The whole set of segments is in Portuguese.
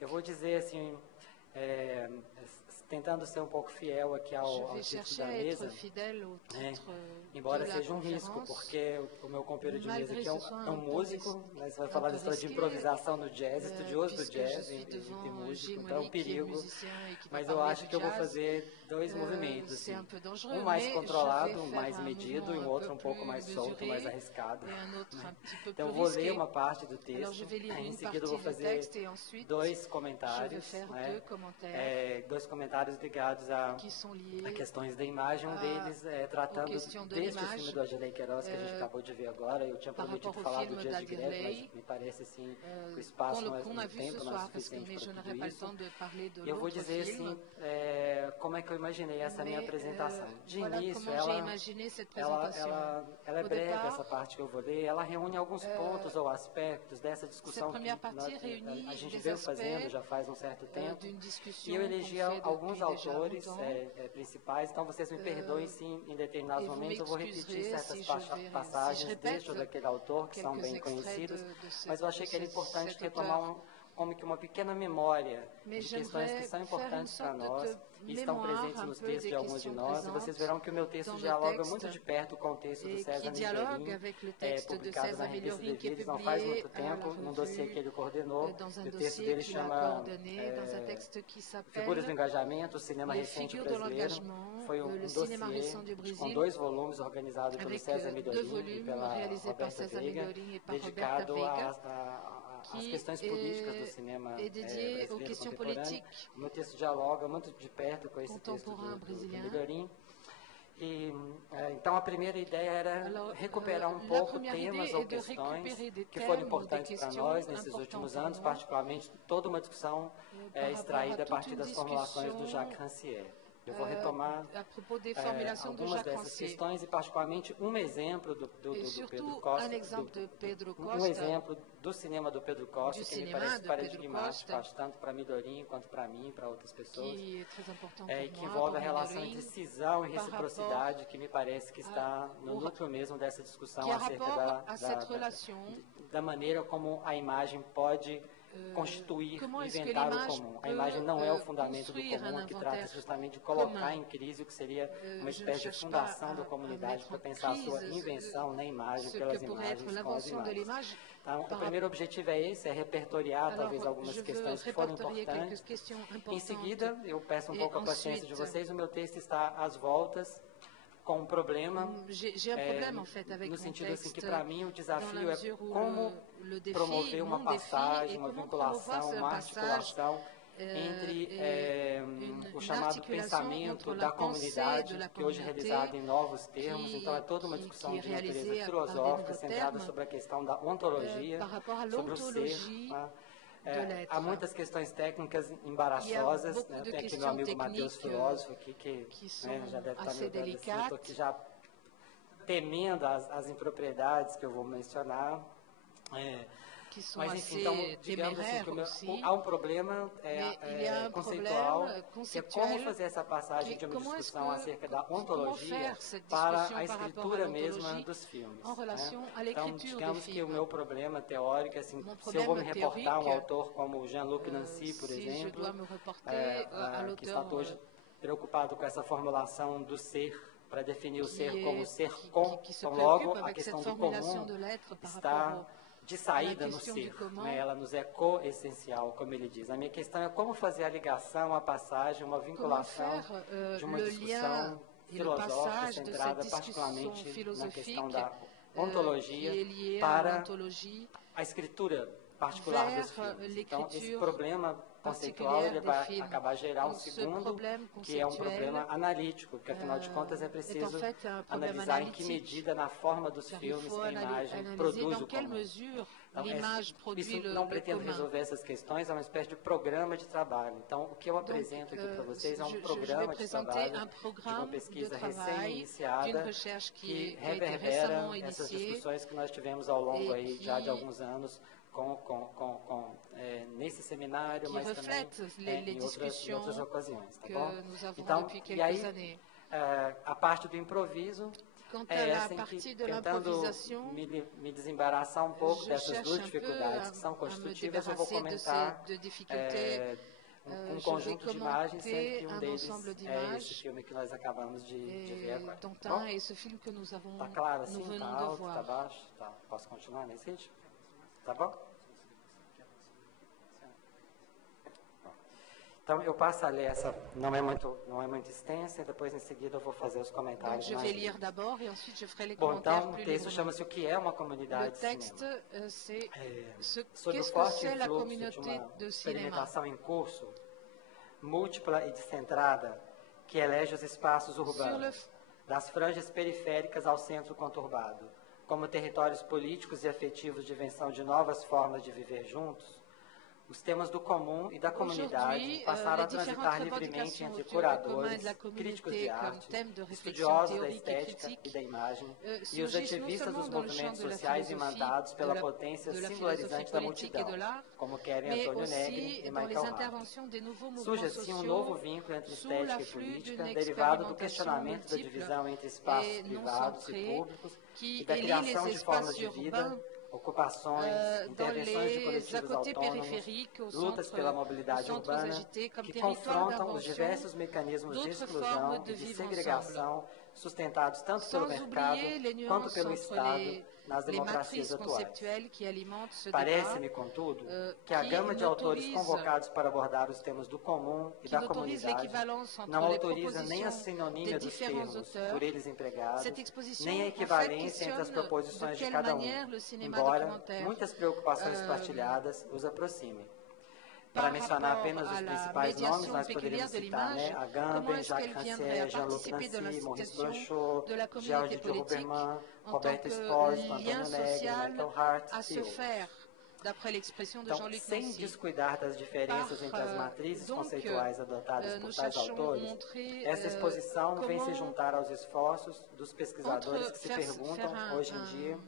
Eu vou dizer assim, tentando ser um pouco fiel aqui ao título da mesa, embora seja um risco, porque o meu companheiro de mesa aqui é um músico, né, você vai falar da história de improvisação no jazz, estudioso do jazz e músico, então é um perigo, mas eu acho que eu vou fazer dois movimentos, assim, um mais controlado, um mais medido, e um outro um pouco mais solto, mais arriscado. Então eu vou ler uma parte do texto, em seguida eu vou fazer dois comentários, né, dois comentários ligados a questões da imagem, um deles tratando deste filme do Adilei Queiroz que a gente acabou de ver agora. Eu tinha prometido falar do Dias de Greve, mas me parece assim que o espaço não é, o tempo não é suficiente para tudo isso. E eu vou dizer assim, como é que eu imaginei essa minha apresentação. De início, ela é breve, essa parte que eu vou ler, ela reúne alguns pontos ou aspectos dessa discussão que a gente veio fazendo já faz um certo tempo. E eu elegi alguns autores principais, então vocês me perdoem se em determinados momentos eu vou repetir certas passagens deste ou daquele autor, que são bem conhecidos, mas eu achei que era importante retomar como que uma pequena memória de questões que são importantes para nós e estão presentes nos textos de alguns de nós, e vocês verão que o meu texto dialoga muito de perto com o texto do César Miguelin, publicado na revista Devires não faz muito tempo, num dossiê que ele coordenou. O texto dele chama Figuras do Engajamento, o Cinema Recente Brasileiro. Foi um dossiê com 2 volumes, organizado pelo César Miguelin e pela Roberta Veiga, dedicado às questões políticas do cinema brasileiro contemporâneo. O meu texto dialoga muito de perto com esse texto do Miguelin. E, então, a primeira ideia era recuperar um pouco temas ou questões que foram importantes para nós nesses últimos anos, particularmente toda uma discussão extraída a partir das formulações do Jacques Rancière. Eu vou retomar algumas dessas questões e, particularmente, um exemplo do Pedro Costa, um exemplo do cinema do Pedro Costa, que me parece paradigmático, tanto para Midorim quanto para mim e para outras pessoas, e que envolve a relação entre cisão e reciprocidade, que me parece que está no núcleo mesmo dessa discussão acerca da maneira como a imagem pode constituir, inventar o comum. A imagem não é o fundamento do comum, que trata justamente de colocar em crise o que seria uma espécie de fundação da comunidade para pensar a sua invenção na imagem, pelas imagens, com as imagens. Então, o primeiro objetivo é esse, é repertoriar talvez algumas questões que foram importantes. Em seguida, eu peço um pouco a paciência de vocês, o meu texto está às voltas, com um problema, no sentido assim que para mim o desafio é como promover uma passagem, uma vinculação, uma articulação entre o chamado pensamento da comunidade, que hoje é realizado em novos termos, então é toda uma discussão de natureza filosófica centrada sobre a questão da ontologia, sobre o ser. Há muitas questões técnicas embaraçosas, tem aqui meu amigo Matheus, filósofo, aqui, que já deve estar me dando assim, estou aqui já temendo as impropriedades que eu vou mencionar. Mas, enfim, então, digamos assim, que há um problema conceitual, que é como fazer essa passagem de uma discussão acerca da ontologia para a escritura mesma dos filmes. Então, digamos que o meu problema teórico, assim, se eu vou me reportar a um autor como Jean-Luc Nancy, por exemplo, que está hoje preocupado com essa formulação do ser, para definir o ser como ser com, então logo a questão do comum está de saída no ser, ela nos é coessencial, como ele diz. A minha questão é como fazer a ligação, a passagem, uma vinculação de uma discussão filosófica centrada particularmente na questão da ontologia para a escritura particular dos filmes. Então, esse problema conceitual ele vai acabar gerando um segundo, que é um problema analítico, porque afinal de contas é preciso analisar em que medida na forma dos filmes a imagem produz o comum. Então, isso não pretende resolver essas questões, é uma espécie de programa de trabalho. Então, o que eu apresento aqui para vocês é um programa de trabalho de uma pesquisa recém-iniciada que reverbera essas discussões que nós tivemos ao longo aí já de alguns anos nesse seminário, mas também em outras ocasiões, tá bom? Então, e aí, a parte do improviso, tentando me desembaraçar um pouco dessas duas dificuldades que são constitutivas, eu vou comentar um conjunto de imagens, sendo que um deles é esse filme que nós acabamos de ver agora. Tá claro assim? Tá alto? Tá baixo? Tá. Posso continuar nesse ritmo? Tá bom? Então, eu passo a ler essa, não é muito extensa, e depois, em seguida, eu vou fazer os comentários. Bom, então, o texto chama-se O que é uma comunidade de cinema? Sob o forte influxo de uma experimentação em curso, múltipla e descentrada, que elege os espaços urbanos, das franjas periféricas ao centro conturbado, como territórios políticos e afetivos de invenção de novas formas de viver juntos, os temas do comum e da comunidade passaram a transitar livremente entre curadores, críticos de arte, estudiosos da estética e da imagem, e os ativistas dos movimentos sociais imantados pela potência singularizante da multidão, como Kevin Antônio Negri e Michael Hart. Surge assim um novo vínculo entre estética e política, derivado do questionamento da divisão entre espaços privados e públicos e da criação de formas de vida, ocupações, intervenções de coletivos autônomos, lutas pela mobilidade urbana, que confrontam os diversos mecanismos de exclusão e de segregação sustentados tanto pelo mercado quanto pelo Estado nas democracias atuais. Parece-me, contudo, que a gama de autores convocados para abordar os temas do comum e da comunidade não autoriza nem a sinonímia dos termos por eles empregados, nem a equivalência entre as proposições de cada um, embora muitas preocupações partilhadas os aproximem. Para mencionar apenas os principais nomes, nós poderíamos citar Agamben, Jacques Rancière, Jean-Luc Nancy, Maurice Blanchot, Georges de Huberman, Roberto Esposito, Antônio Negri, Michael Hart e outros. Então, sem descuidar das diferenças entre as matrizes conceituais adotadas por tais autores, essa exposição vem se juntar aos esforços dos pesquisadores que se perguntam, hoje em dia,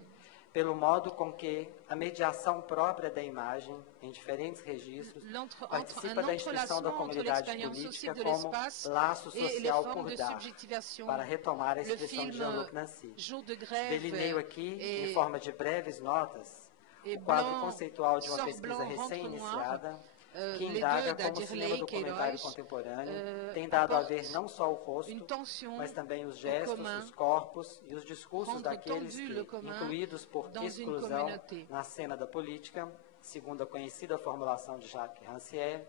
pelo modo com que a mediação própria da imagem, em diferentes registros, participa da instituição da comunidade política como laço social por dar, para retomar a expressão de Jean-Luc Nancy. Delineio aqui, em forma de breves notas, o quadro conceitual de uma pesquisa recém-iniciada, que indaga como o cinema documentário contemporâneo tem dado a ver não só o rosto, mas também os gestos, os corpos e os discursos daqueles que, incluídos por exclusão na cena da política, segundo a conhecida formulação de Jacques Rancière,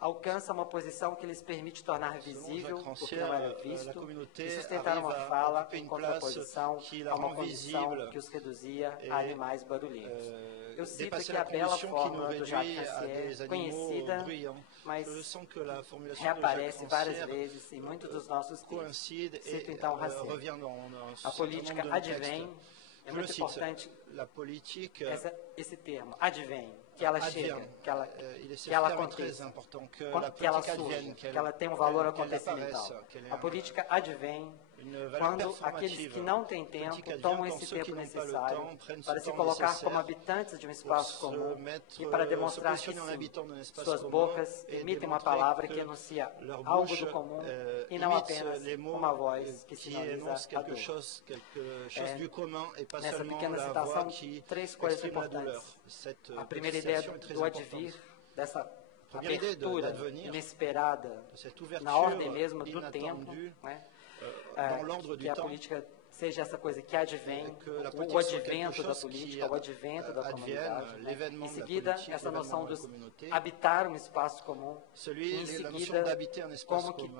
alcança uma posição que lhes permite tornar visível o que não era visto e sustentar uma fala em contraposição a uma condição que os reduzia a animais barulhentos. Eu cito aqui a bela fórmula do Jacques Rancière, conhecida, mas reaparece várias vezes em muitos dos nossos textos. Cito então Rancière. A política advém, é muito importante esse termo, advém, que ela chega, que ela aconteça, que ela surja, que ela tenha um valor acontecimental. A política advém quando aqueles que não têm tempo tomam esse tempo necessário para se colocar como habitantes de um espaço comum e para demonstrar que sim, suas bocas emitem uma palavra que anuncia algo do comum e não apenas uma voz que sinaliza a dor. Nessa pequena citação, três coisas importantes. A primeira ideia do advir, dessa abertura inesperada, na ordem mesmo do tempo, né? Que a política seja essa coisa que advém, o advento da política, o advento da comunidade. Né? Em seguida, essa noção de habitar um espaço comum. E em seguida, como que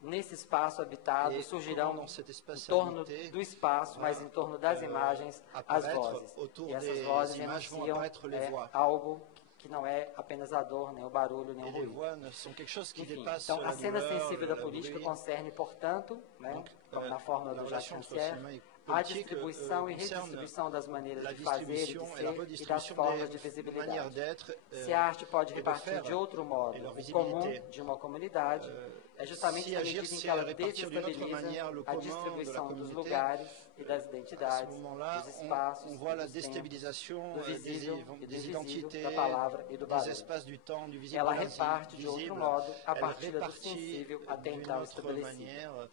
nesse espaço habitado surgirão em torno do espaço, mas em torno das imagens, as vozes. E essas vozes enunciam algo que não é apenas a dor, nem o barulho, nem o ruído. Enfim, então, a cena sensível da política concerne, portanto, né, como na fórmula do Jacques Rancière, a distribuição e redistribuição das maneiras de fazer e de ser e das formas de visibilidade. Se a arte pode repartir de outro modo o comum de uma comunidade, é justamente na medida em que ela desestabiliza a distribuição dos lugares e das identidades, dos espaços, dos tempos, do visível e do invisível, da palavra e do barulho. Ela reparte de outro modo a partir do sensível até então estabelecido.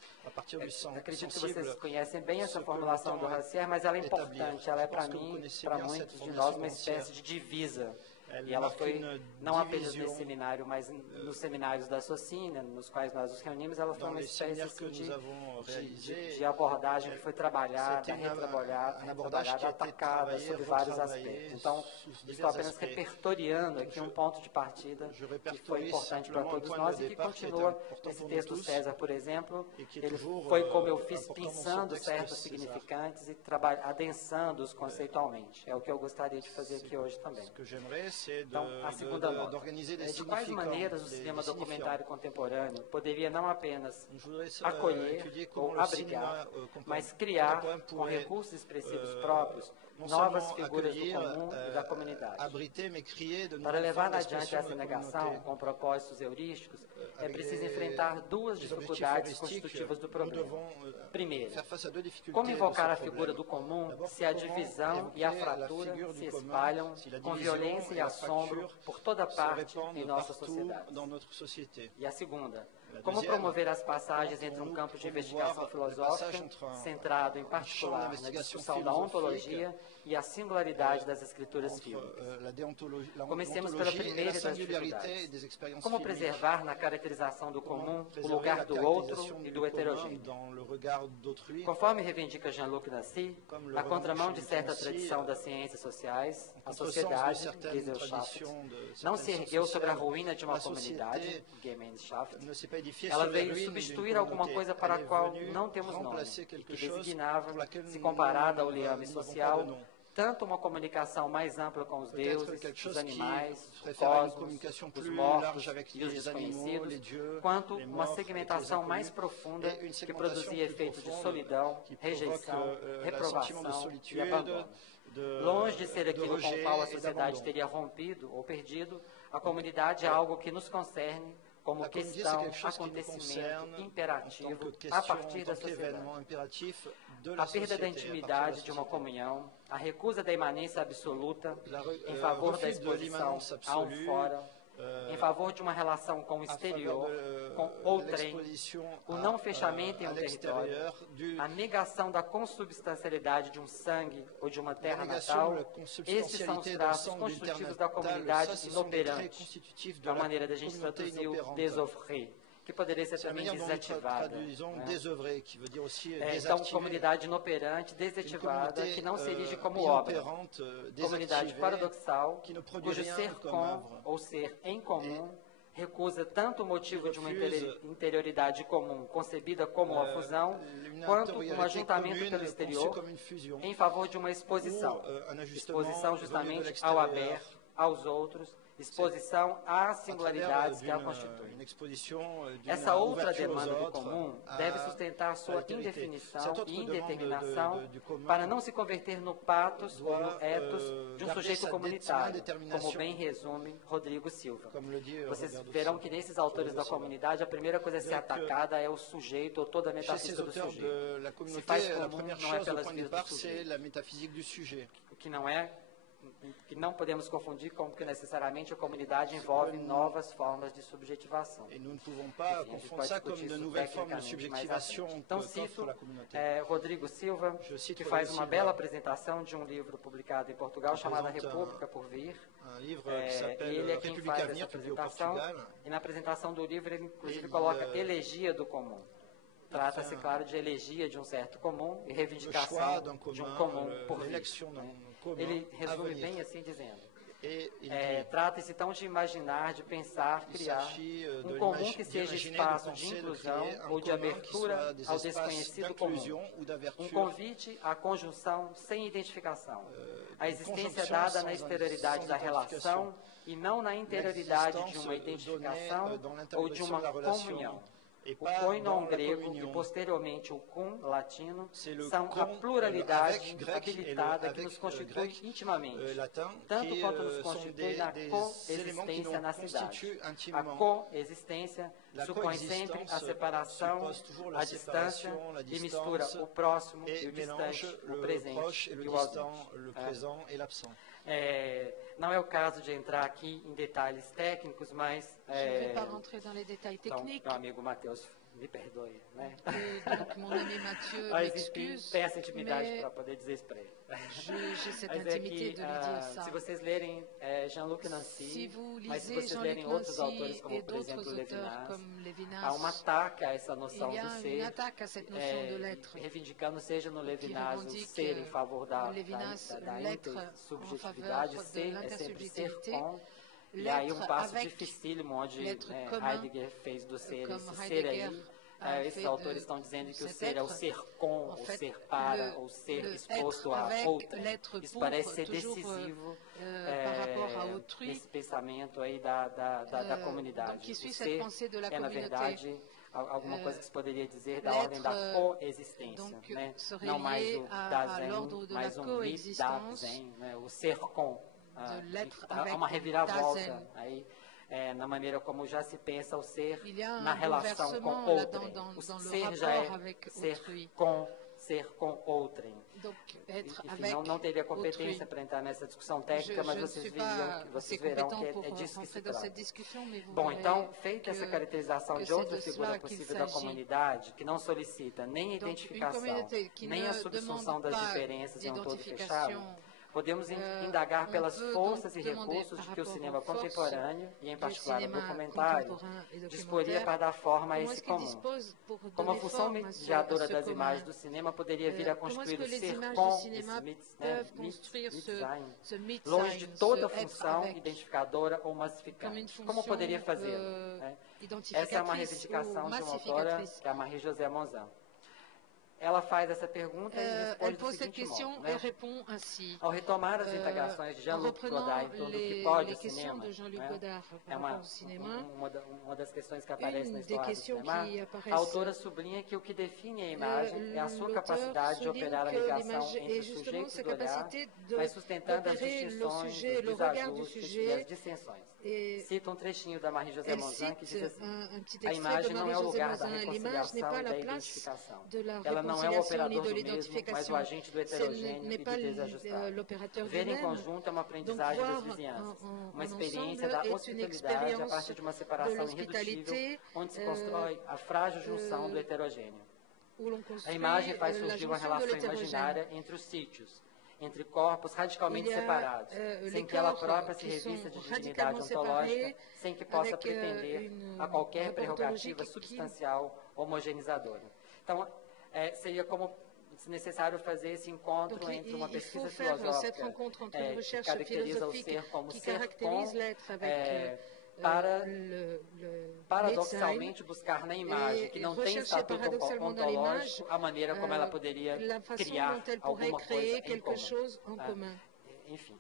Acredito que vocês conhecem bem essa forma formulação do Rancière, mas ela é importante, ela é para mim, para muitos de nós, uma espécie de divisa. E ela foi, não apenas nesse seminário, mas nos seminários da Socina, nos quais nós nos reunimos, ela foi uma espécie assim, de abordagem que foi trabalhada, retrabalhada, atacada sobre vários aspectos. Então, estou apenas repertoriando aqui um ponto de partida que foi importante para todos nós e que continua nesse texto César, por exemplo. Ele foi, como eu fiz, pensando certos significantes e adensando-os conceitualmente. É o que eu gostaria de fazer aqui hoje também. Então, a segunda nota. De quais maneiras o cinema documentário contemporâneo poderia não apenas acolher ou abrigar, mas criar, com recursos expressivos próprios, novas figuras do comum e da comunidade. Para levar adiante essa negação com propósitos heurísticos, é preciso enfrentar duas dificuldades constitutivas do problema. Primeiro, como invocar a figura do comum se a divisão e a fratura se espalham com violência e assombro por toda parte em nossa sociedade? E a segunda, como promover as passagens entre um campo de investigação filosófica, centrado em particular na discussão da ontologia e a singularidade das escrituras fílmicas? Comecemos pela primeira das dificuldades. Como preservar na caracterização do comum o lugar do outro e do heterogêneo? Conforme reivindica Jean-Luc Nancy, na contramão de certa tradição das ciências sociais, a sociedade, Gesellschaft, não se ergueu sobre a ruína de uma comunidade, Gemeinschaft. Ela veio substituir alguma coisa para a qual não temos nome, e que designava, se comparada ao liame social, tanto uma comunicação mais ampla com os deuses, os animais, o cosmos, os mortos e os desconhecidos, quanto uma segmentação mais profunda que produzia efeitos de solidão, rejeição, reprovação e abandono. Longe de ser aquilo com o qual a sociedade teria rompido ou perdido, a comunidade é algo que nos concerne como questão, acontecimento imperativo a partir da sociedade. A perda da intimidade de uma comunhão, a recusa da imanência absoluta em favor da exposição a um fora, em favor de uma relação com o exterior, com outrem, o não fechamento em um território, a negação da consubstancialidade de um sangue ou de uma terra natal, esses são os traços constitutivos da comunidade inoperante, da maneira da gente traduzir o désœuvré, que poderia ser também desativada. Né? Então, comunidade inoperante, desativada, que não se erige como obra. Comunidade paradoxal, cujo ser com ou ser em comum recusa tanto o motivo de uma interioridade comum, concebida como uma fusão, quanto um ajuntamento pelo exterior em favor de uma exposição. Exposição justamente ao aberto, aos outros, exposição às singularidades que a constituem. Essa outra demanda do comum deve sustentar sua indefinição e indeterminação para não se converter no patos ou no ethos de um sujeito comunitário, como bem resume Rodrigo Silva. Vocês verão que nesses autores da comunidade a primeira coisa a ser atacada é o sujeito ou toda a metafísica do sujeito. Se faz comum não é pelas vias do sujeito, o que não podemos confundir com que necessariamente a comunidade envolve novas formas de subjetivação. E não podemos confondre ça comme de nouvelles formes de subjetivação. Então, cito Rodrigo Silva, que faz uma bela apresentação de um livro publicado em Portugal chamado A República por Vir. Ele é quem faz essa apresentação, e na apresentação do livro ele inclusive coloca elegia do comum. Trata-se, claro, de elegia de um certo comum e reivindicação de um comum por vir. Ele resume bem assim dizendo, trata-se então de imaginar, de pensar, criar um comum que seja espaço de inclusão ou de abertura ao desconhecido comum, um convite à conjunção sem identificação, a existência dada na exterioridade da relação e não na interioridade de uma identificação ou de uma comunhão. O koinon grego e posteriormente o kun latino são a pluralidade habilitada que nos constitui intimamente, tanto quanto nos constitui na coexistência na cidade. A coexistência supõe sempre a separação, a distância e mistura o próximo e o distante, o presente e o ausente. Não é o caso de entrar aqui em detalhes técnicos, mas... Je ne vais pas rentrer dans les détails techniques. Então, meu amigo Matheus, me perdoe, né? Donc, mon ami Mathieu m'excuse, tem essa intimidade para poder dizer isso para ele. J'ai cette intimité de lui dire ça. Se vocês lerem Jean-Luc Nancy, mas se vocês lerem outros autores, como por exemplo Levinas, há um ataque a essa noção do ser, reivindicando seja no Levinas o ser em favor da intersubjetividade, ser é sempre ser com. E aí um passo dificílimo onde Heidegger fez do ser esse ser aí. Esses autores estão dizendo que o ser é o ser com, o ser para, o ser exposto a outro. Isso parece ser decisivo nesse pensamento aí da comunidade. O ser é, na verdade, alguma coisa que se poderia dizer da ordem da coexistência, né? Não mais o Dasein, mas um mit-Dasein, né? O ser com. Há uma reviravolta aí na maneira como já se pensa o ser na relação com outrem. O ser já é ser com outrem. Enfim, não teria competência para entrar nessa discussão técnica, mas vocês verão que é disso que se trata. Bom, então, feita essa caracterização de outra figura possível da comunidade, que não solicita nem a identificação, nem a subsunção das diferenças em um todo fechado, podemos indagar pelas forças e recursos de que o cinema contemporâneo, e em particular o documentário, disporia para dar forma a esse comum. Como a função mediadora das imagens do cinema poderia vir a construir o ser com esse design, longe de toda função identificadora ou massificante. Como poderia fazê-lo? Essa é uma reivindicação de uma autora, que é a Marie-José Monzin. Ela faz essa pergunta e responde do seguinte modo, né? Ao retomar as integrações de Jean-Luc Godard em torno do que pode o cinema, é uma das questões que aparece na história do cinema, a autora sublinha que o que define a imagem é a sua capacidade de operar a ligação entre o sujeito e do olhar, mas sustentando as distinções, os desajustes e as dissensões. Cita um trechinho da Marie-José Monzin que diz assim: a imagem não é o lugar da reconciliação e da identificação. Ela não é o operador do mesmo, mas o agente do heterogêneo e do desajustado. Ver em conjunto é uma aprendizagem das vizinhanças, uma experiência da hospitalidade a partir de uma separação irredutível, onde se constrói a frágil junção do heterogêneo. A imagem faz surgir uma relação imaginária entre os sítios, entre corpos radicalmente separados, sem que ela própria se revista de dignidade ontológica, sem que possa pretender a qualquer prerrogativa substancial homogeneizadora. Então, seria como necessário fazer esse encontro entre uma pesquisa filosófica que caracteriza o ser como ser com, para paradoxalmente buscar na imagem, que não tem estatuto ontológico, a maneira como ela poderia criar alguma coisa em comum. Enfim.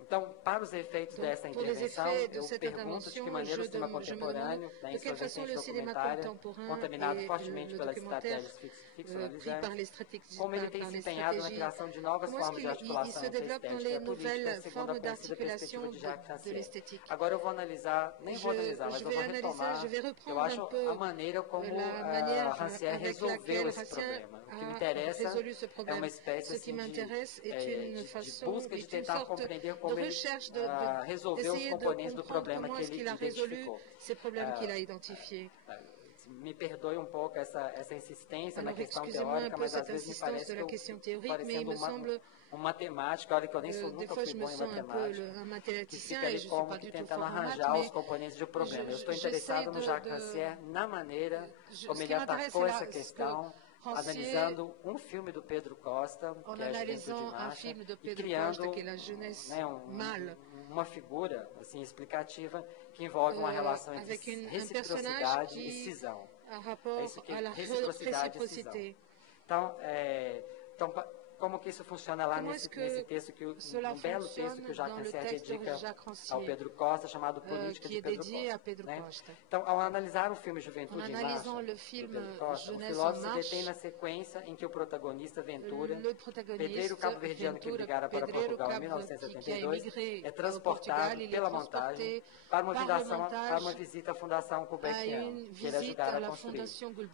Então, para os efeitos dessa intervenção, eu pergunto de que maneira o cinema contemporâneo, em sua vertente documentária, contaminado fortemente pelas estratégias ficcionalizantes, como ele tem se empenhado na criação de novas formas de articulação entre a estética e a política, segundo a conhecida perspectiva de Jacques Rancière. Agora eu vou analisar, nem vou analisar, mas eu vou retomar, eu acho, a maneira como Rancière resolveu esse problema. O que me interessa é uma espécie assim, de busca de tentar compreender como ele resolveu os componentes do problema que ele identificou. Me perdoe um pouco essa insistência na questão teórica, mas às vezes me parece que eu estou parecendo um matemático, olha que eu nem nunca fui bom em matemática, que fica ali como que tentando arranjar os componentes de um problema. Eu estou interessado no Jacques Rancière, na maneira como ele atacou essa questão, analisando um filme do Pedro Costa, que é a Juventude Marcha, e criando uma figura assim, explicativa que envolve uma relação entre reciprocidade e cisão. É isso que reciprocidade e cisão. Então, como que isso funciona lá nesse texto, um belo texto que o Jacques Rancière dedica ao Pedro Costa, chamado Política de Pedro Costa. Então, ao analisar o filme Juventude em Marcha, do Pedro Costa, o filósofo se detém na sequência em que o protagonista Ventura, pedreiro cabo-verdiano que brigara para Portugal em 1972, é transportado pela montagem para uma visita à Fundação Gulbenkian, que ele ajudará a construir.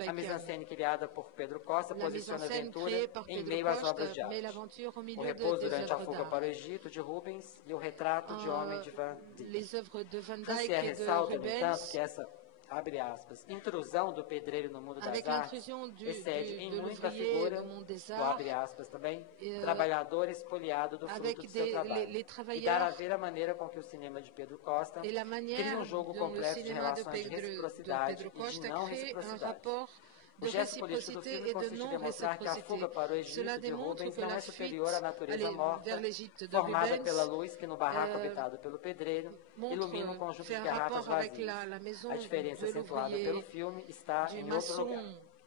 A mise-en-scène criada por Pedro Costa posiciona Ventura em meio às obras de arte. mais l'aventure au O milieu Repouso des durante a œuvres Fuga d'art. para o Egito, de Rubens, e o Retrato de Homem, de Van Dyck. Les œuvres de Van Dyck Rancière et de ressalta, no entanto, Rubens, que essa, abre aspas, intrusão do pedreiro no mundo avec das artes l'intrusion excede em de muito a l'ouvrier figura au monde des do, arts, abre aspas também, trabalhador espoliado do fruto avec do seu trabalho. les E dar a travailleurs ver a maneira com que o cinema de Pedro Costa et la cria manière um jogo dont le completo de cinéma de relações de Pedro reciprocidade e de Costa não crée un reciprocidade. rapport O de gesto político do réciprocité filme et de consiste em demonstrar que a fuga non-réciprocité. para o Egito Cela de démontre Rubens que não é la superior à fuite natureza morta, vers l'Égypte de formada pela Rubens luz que no barraco habitado pelo pedreiro ilumina um conjunto fait de un garrafas rapport avec vazias. la maison A diferença de acentuada pelo l'ouvrier, filme está du em outro lugar.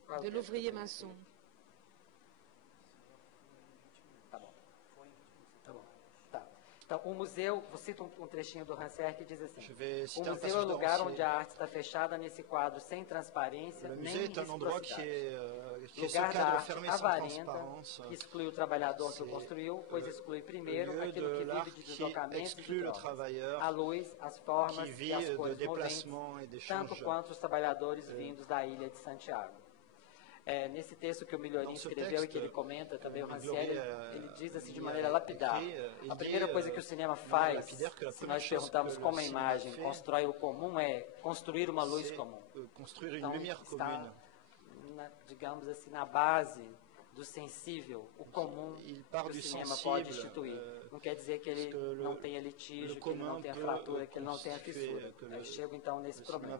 maçon, de l'ouvrier maçon. Tá bom. Tá bom. Tá. Então, o museu, vou citar um trechinho do Rancière que diz assim: o museu é o lugar onde a arte está fechada nesse quadro sem transparência, nem reciprocidade. Lugar da arte avarenta, que exclui o trabalhador que o construiu, pois exclui primeiro aquilo que vive de deslocamentos e de trocas, a luz, as formas e as cores moventes, tanto quanto os trabalhadores vindos da ilha de Santiago. Nesse texto que o Milhorin escreveu e que ele comenta também, o Rancière, ele diz assim de maneira lapidar: a primeira coisa que o cinema faz, se nós perguntamos como a imagem constrói o comum, é construir uma luz comum. Então, está, digamos assim, na base do sensível, o comum que o cinema pode instituir. Não quer dizer que ele não tenha litígio, que ele não tenha fratura, que ele não tenha fissura. Eu chego então nesse problema.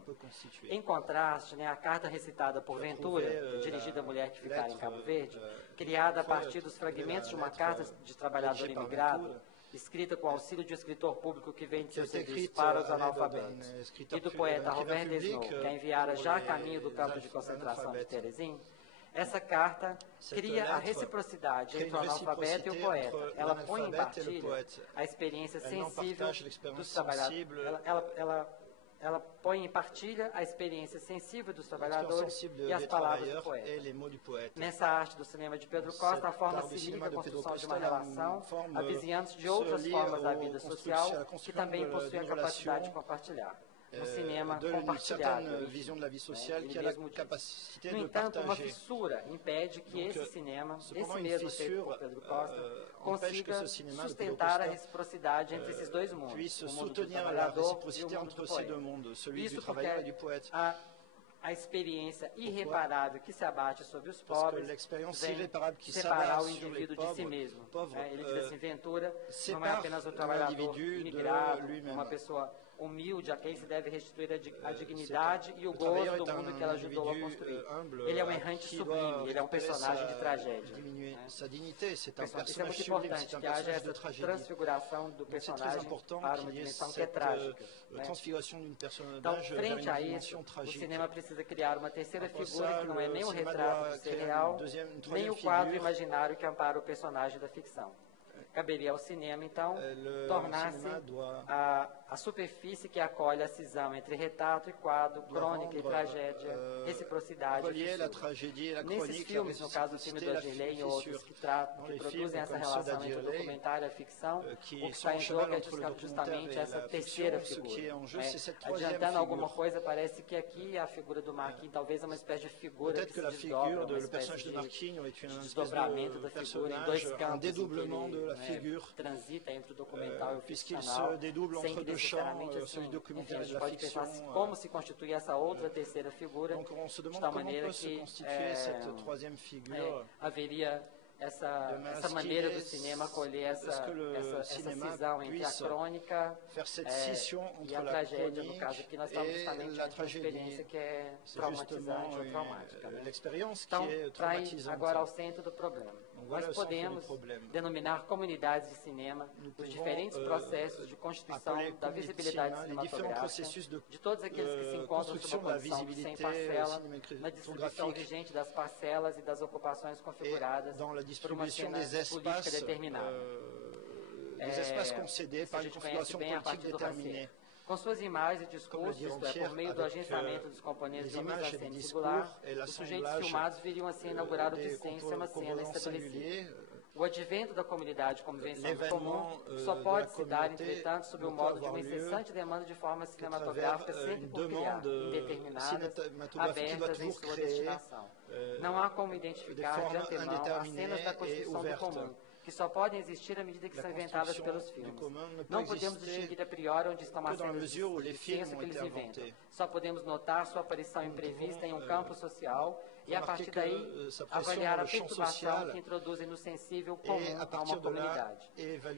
Em contraste, a carta recitada por Ventura, dirigida à mulher que ficara em Cabo Verde, criada a partir dos fragmentos de uma carta de trabalhador imigrado, escrita com auxílio de um escritor público que vende seu serviço para os analfabetos, e do poeta Robert Desnos, que a enviara já a caminho do campo de concentração de Teresin, essa carta cria a reciprocidade entre o analfabeto e o poeta. Ela põe em partilha a experiência sensível dos trabalhadores. Ela põe em partilha a experiência sensível dos trabalhadores e as palavras do poeta. Nessa arte do cinema de Pedro Costa, a forma se liga à construção de uma relação, avizinhando-se de outras formas da vida social que também possuem a capacidade de compartilhar. Um cinema compartilhado. No entanto, uma fissura impede que esse cinema, esse mesmo feito por Pedro Costa, consiga sustentar a reciprocidade entre esses dois mundos, o mundo do trabalhador e o mundo do poeta. Isso porque a experiência irreparável que se abate sobre os pobres vem separar o indivíduo de si mesmo. Ele diz assim: Ventura não é apenas um trabalhador imigrado, uma pessoa humilde a quem se deve restituir a dignidade e o gozo do mundo que ela ajudou a construir. Ele é um errante sublime, ele é um personagem de tragédia. Isso é muito importante, que haja essa transfiguração do personagem para uma dimensão que é trágica. Então, frente a isso, o cinema precisa criar uma terceira figura que não é nem o retrato de ser real, nem o quadro imaginário que ampara o personagem da ficção. Caberia ao cinema, então, tornar-se a superfície que acolhe a cisão entre retrato e quadro, crônica e tragédia, reciprocidade e fissura. Nesses filmes, no caso do filme do Agirley e outros que produzem essa relação entre o documentário e a ficção, o que está em jogo é justamente essa terceira figura. Adiantando alguma coisa, parece que aqui a figura do Marquinhos talvez é uma espécie de figura que se desdobra, uma espécie de desdobramento da figura em dois campos em que ele transita entre o documental e o ficcional, sem que necessariamente assim, enfim, a gente pode pensar como se constitui essa outra terceira figura, de tal maneira que haveria essa maneira do cinema acolher essa cisão entre a crônica e a tragédia, no caso aqui nós estamos justamente numa experiência que é traumatizante ou traumática. Então, traz agora ao centro do problema. Nós podemos denominar comunidades de cinema os diferentes processos de constituição da visibilidade cinematográfica de todos aqueles que se encontram sob uma condição de sem parcela, na distribuição vigente das parcelas e das ocupações configuradas por uma cena política determinada. A gente conhece bem a parte do Rancière. Com suas imagens e discursos, por meio do agenciamento dos componentes de mise-en-scène singular, os sujeitos filmados viriam assim inaugurar o dissenso em uma cena estabelecida. O advento da comunidade como invenção do comum só pode se dar, entretanto, sob o modo de uma incessante demanda de formas cinematográficas sempre por criar, indeterminadas, abertas em sua destinação. Não há como identificar de antemão as cenas da construção do comum, que só podem existir à medida que são inventadas pelos filmes. Não podemos distinguir a priori onde estão as cenas de senso que eles inventam. Só podemos notar sua aparição imprevista em um campo social e, a partir daí, avaliar a perturbação que introduzem no sensível comum a uma comunidade.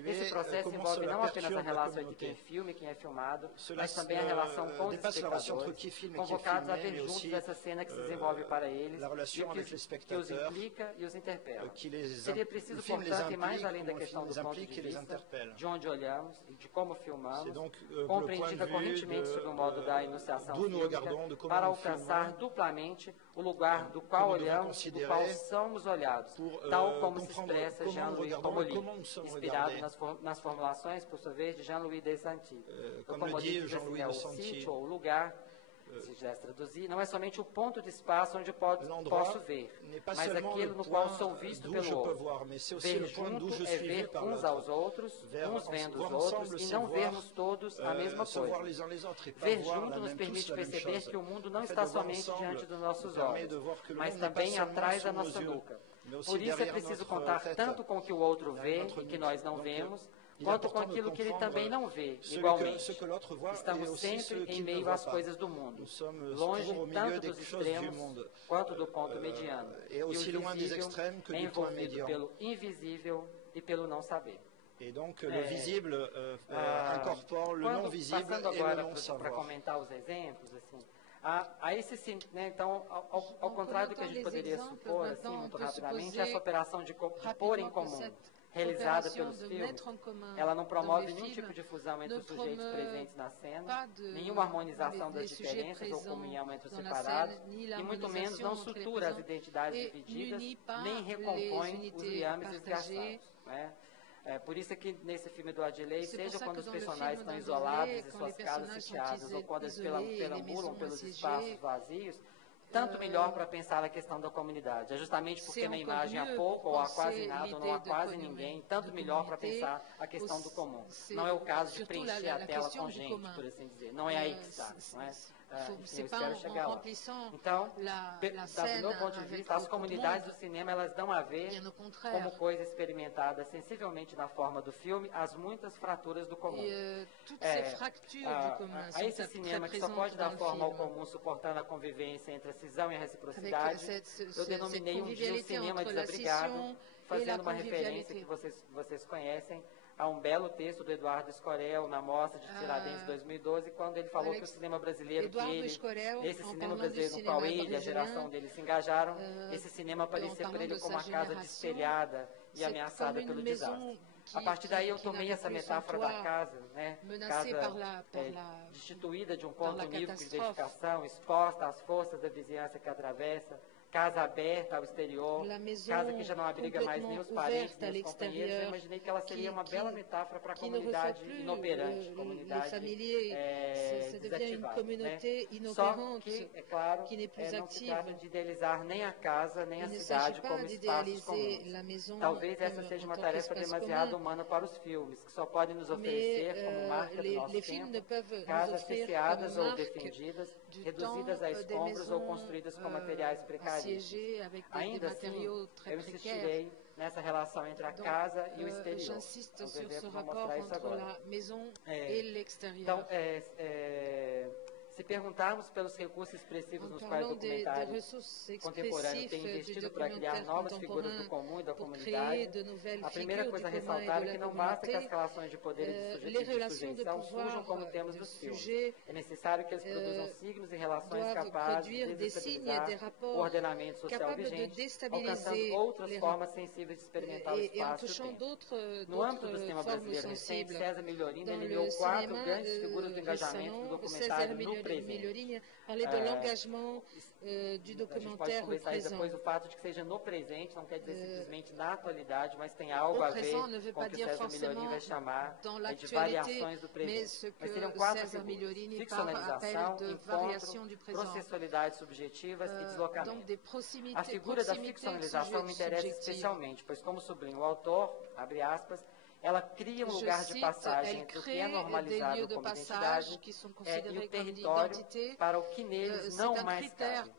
Esse processo envolve não apenas a relação entre quem filma e quem é filmado, mas também a relação com os espectadores, convocados a ver juntos essa cena que se desenvolve para eles, e o que os implica e os interpela. Seria preciso, portanto, ir mais além da questão do ponto de vista, de onde olhamos e de como filmamos, compreendida correntemente sob o modo da enunciação fílmica, para alcançar duplamente o lugar do qual olhamos e do qual somos olhados, tal como se expressa Jean-Louis Comolli, inspirado nas formulações, por sua vez, de Jean-Louis Desanty. O Comolli diz assim, o sítio ou o lugar, se quiser traduzir, não é somente o ponto de espaço onde posso ver, mas aquilo no qual sou visto pelo outro. Ver junto é ver uns aos outros, uns vendo os outros, e não vermos todos a mesma coisa. Ver junto nos permite perceber que o mundo não está somente diante dos nossos olhos, mas também atrás da nossa nuca. Por isso é preciso contar tanto com o que o outro vê e que nós não vemos, quanto com aquilo que ele também não vê, igualmente. Estamos sempre em meio às coisas do mundo, longe tanto dos extremos quanto do ponto mediano, e o visível é envolvido pelo invisível e pelo não saber. Et donc le visible incorpore le non visible passando et le agora non savoir. Para comentar os exemplos, assim, a esse, né, então, ao contrário do que a gente poderia supor, assim, muito rapidamente, essa operação de pôr em comum, realizada pelos filmes, ela não promove nenhum tipo de fusão entre os sujeitos presentes na cena, nenhuma harmonização das diferenças ou comunhão entre os separados, e muito menos não sutura as identidades divididas, nem recompõe os liames esgarçados. Né? Por isso é que nesse filme do Adley, seja quando os personagens estão isolados em suas casas sitiadas ou quando eles perambulam pelos espaços vazios, tanto melhor para pensar a questão da comunidade. É justamente porque na imagem há pouco, ou há quase nada, ou não há quase ninguém, tanto melhor para pensar a questão do comum. Não é o caso de preencher a tela com gente, por assim dizer. Não é aí que está, não é? Eu quero chegar lá. Então, do meu ponto de vista, as comunidades do cinema, elas dão a ver, como coisa experimentada sensivelmente na forma do filme, as muitas fraturas do comum. A esse cinema que só pode dar forma ao comum, suportando a convivência entre a cisão e a reciprocidade, eu denominei um dia o cinema desabrigado, fazendo uma referência que vocês conhecem, a um belo texto do Eduardo Escorel na Mostra de Tiradentes de 2012, quando ele falou que o cinema brasileiro, esse cinema brasileiro no qual ele e a geração dele se engajaram, esse cinema parecia para ele como uma casa destelhada e ameaçada pelo desastre. A partir daí eu tomei essa metáfora da casa, né? Casa destituída de um ponto unívoco de dedicação, exposta às forças da vizinhança que atravessa, casa aberta ao exterior, casa que já não abriga mais nem os parentes, nem os companheiros. Eu imaginei que ela seria uma bela metáfora para a comunidade inoperante, comunidade desativada. Né? Só que, é claro, não se trata de idealizar nem a casa, nem a cidade como espaços comuns. Talvez essa seja uma tarefa demasiado humana para os filmes, que só podem nos oferecer, como marca do nosso tempo, casas cerceadas ou defendidas, reduzidas a escombros ou construídas com materiais precários. Ainda assim, eu insistirei nessa relação entre a casa e o exterior. Os exemplos vão mostrar isso agora. Então, se perguntarmos pelos recursos expressivos nos quais o documentário contemporâneo tem investido para criar novas figuras do comum e da comunidade, a primeira coisa a ressaltar é que não basta que as relações de poder e de sujeição surjam como temos nos filmes. É necessário que eles produzam signos e relações capazes de desestabilizar o ordenamento social vigente, alcançando outras formas sensíveis de experimentar o espaço e o tempo. No âmbito do cinema brasileiro recente, César Milhorino delineou 4 grandes figuras do engajamento do documentário no Melhorini parlait de l'engagement du documentaire au présent. Depois o fato de que seja no presente não quer dizer simplesmente na atualidade, mas tem algo a ver com o que o César Milhorini vai chamar de variações do presente. Mas seriam 4 figuras: ficcionalização, encontro, processualidades subjetivas e deslocamento. A figura da ficcionalização me interessa especialmente, pois, como sublinha o autor, abre aspas, ela cria um lugar de passagem entre o que é normalizado como identidade e o território para o que neles não mais cabe.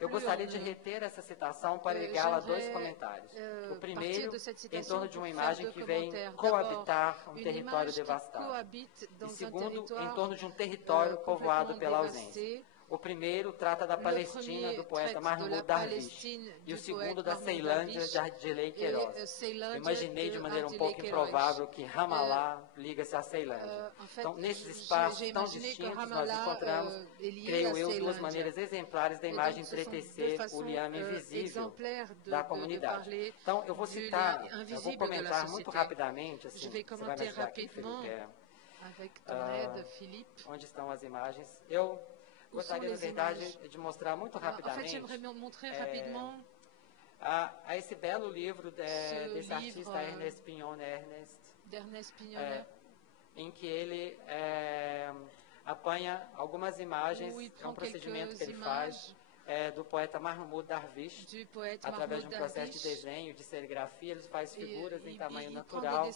Eu gostaria de reter essa citação para ligá-la a 2 comentários. O primeiro, em torno de uma imagem que vem coabitar um território devastado. E segundo, em torno de um território povoado pela ausência. O primeiro trata da Palestina, do poeta Mahmoud Darwish, e o segundo da Ceilândia, de Ardilei Queiroz. Eu imaginei de maneira um pouco improvável que Ramallah liga-se à Ceilândia. Então, nesses espaços tão distintos, nós encontramos, creio eu, 2 maneiras exemplares da imagem entretecer o liame invisível da comunidade. Então, eu vou citar, eu vou comentar muito rapidamente, assim, você vai me ajudar aqui, Felipe? Onde estão as imagens? Eu gostaria, na verdade, de mostrar muito rapidamente a esse belo livro desse artista Ernest Pignon-Ernest, em que ele apanha algumas imagens, é um procedimento que ele faz, do poeta Mahmoud Darwish, através de um processo de desenho, de serigrafia, ele faz figuras em tamanho natural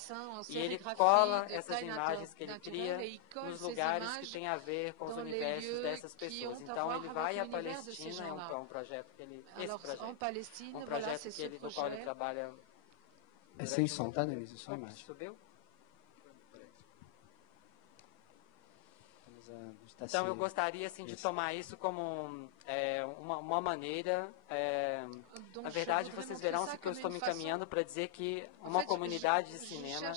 e ele cola essas imagens que ele cria nos lugares que têm a ver com os universos dessas pessoas. Então ele vai à Palestina, é um projeto que ele, um projeto que ele, no qual ele trabalha. É sem som, tá, Denise? Só a imagem. Subiu? Então, eu gostaria assim, de tomar isso como uma maneira... na verdade, vocês verão que eu estou me encaminhando para dizer que uma comunidade de cinema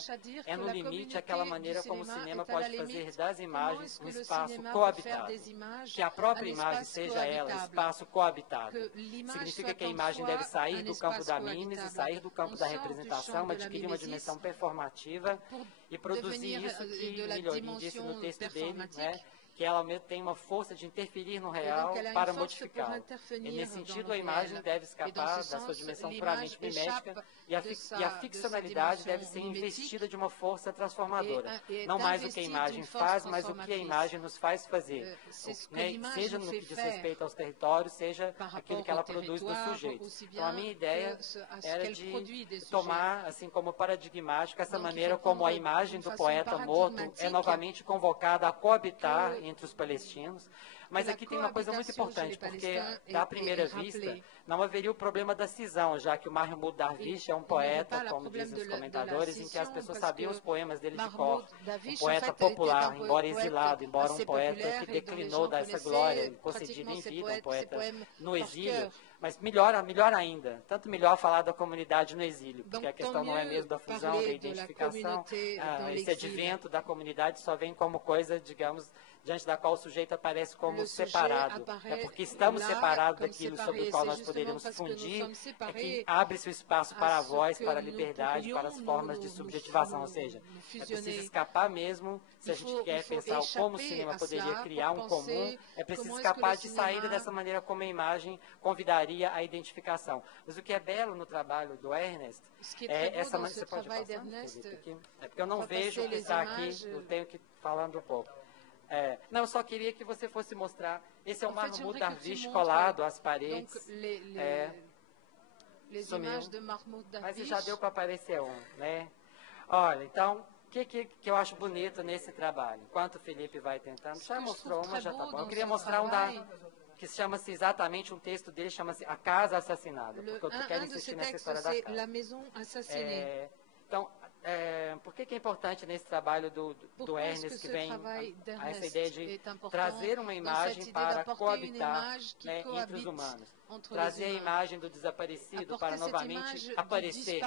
é, no limite, aquela maneira como o cinema pode fazer das imagens um espaço coabitado. Que a própria imagem seja ela espaço coabitado. Significa que a imagem deve sair do campo da mimes e sair do campo da representação, adquirir uma dimensão performativa e produzir isso que Milhorini disse no texto dele, né? Que ela mesmo tem uma força de interferir no real para modificá-lo. E, nesse sentido, a imagem deve escapar da sua dimensão puramente mimética e a ficcionalidade deve ser investida de uma força transformadora. Não mais o que a imagem faz, mas o que a imagem nos faz fazer. Seja no que diz respeito aos territórios, seja aquilo que ela produz nos sujeitos. Então, a minha ideia era de tomar, assim como paradigmática, essa maneira como a imagem do poeta morto é novamente convocada a coabitar entre os palestinos, mas aqui tem uma coisa muito importante, porque, à primeira vista, não haveria o problema da cisão, já que o Mahmoud Darwish é um poeta, como dizem os comentadores, em que as pessoas sabiam os poemas dele de cor. Um poeta popular, embora exilado, embora um poeta que declinou dessa glória, concedida em vida, um poeta no exílio. Mas melhor ainda, tanto melhor falar da comunidade no exílio, porque a questão não é mesmo da fusão, da identificação, esse advento da comunidade só vem como coisa, digamos, diante da qual o sujeito aparece como separado. É porque estamos separados daquilo sobre o qual nós poderíamos fundir, é que abre-se o espaço para a voz, para a liberdade, para as formas de subjetivação. Ou seja, é preciso escapar mesmo, se a gente quer pensar como o cinema poderia criar um comum, é preciso escapar de saída dessa maneira como a imagem convidaria a identificação. Mas o que é belo no trabalho do Ernest é essa maneira... Você pode passar, Felipe, é porque eu não vejo o que está aqui, eu tenho que ir falando um pouco. Não, eu só queria que você fosse mostrar. Esse é o Mahmoud Darwish colado às paredes. Sumiu. Mas já deu para aparecer um, né? Olha, então, o que eu acho bonito nesse trabalho? Enquanto o Felipe vai tentando, já mostrou uma, já tá bom. Eu queria mostrar um que chama-se exatamente, um texto dele chama-se A Casa Assassinada, porque eu quero insistir nessa história da casa. Então, por que é importante nesse trabalho do Ernest, que vem a essa ideia de trazer uma imagem para coabitar entre os humanos? Trazer a imagem do desaparecido para novamente aparecer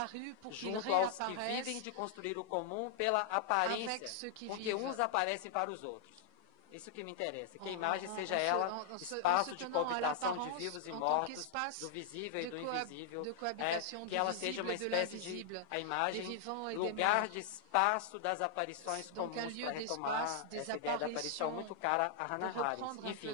junto aos que vivem de construir o comum pela aparência, porque uns aparecem para os outros. Isso que me interessa, que a imagem seja ela espaço de coabitação de vivos e mortos, do visível e do invisível, que ela seja uma espécie de, a imagem, lugar de espaço das aparições comuns, para retomar essa ideia da aparição muito cara a Hannah Arendt. Enfim,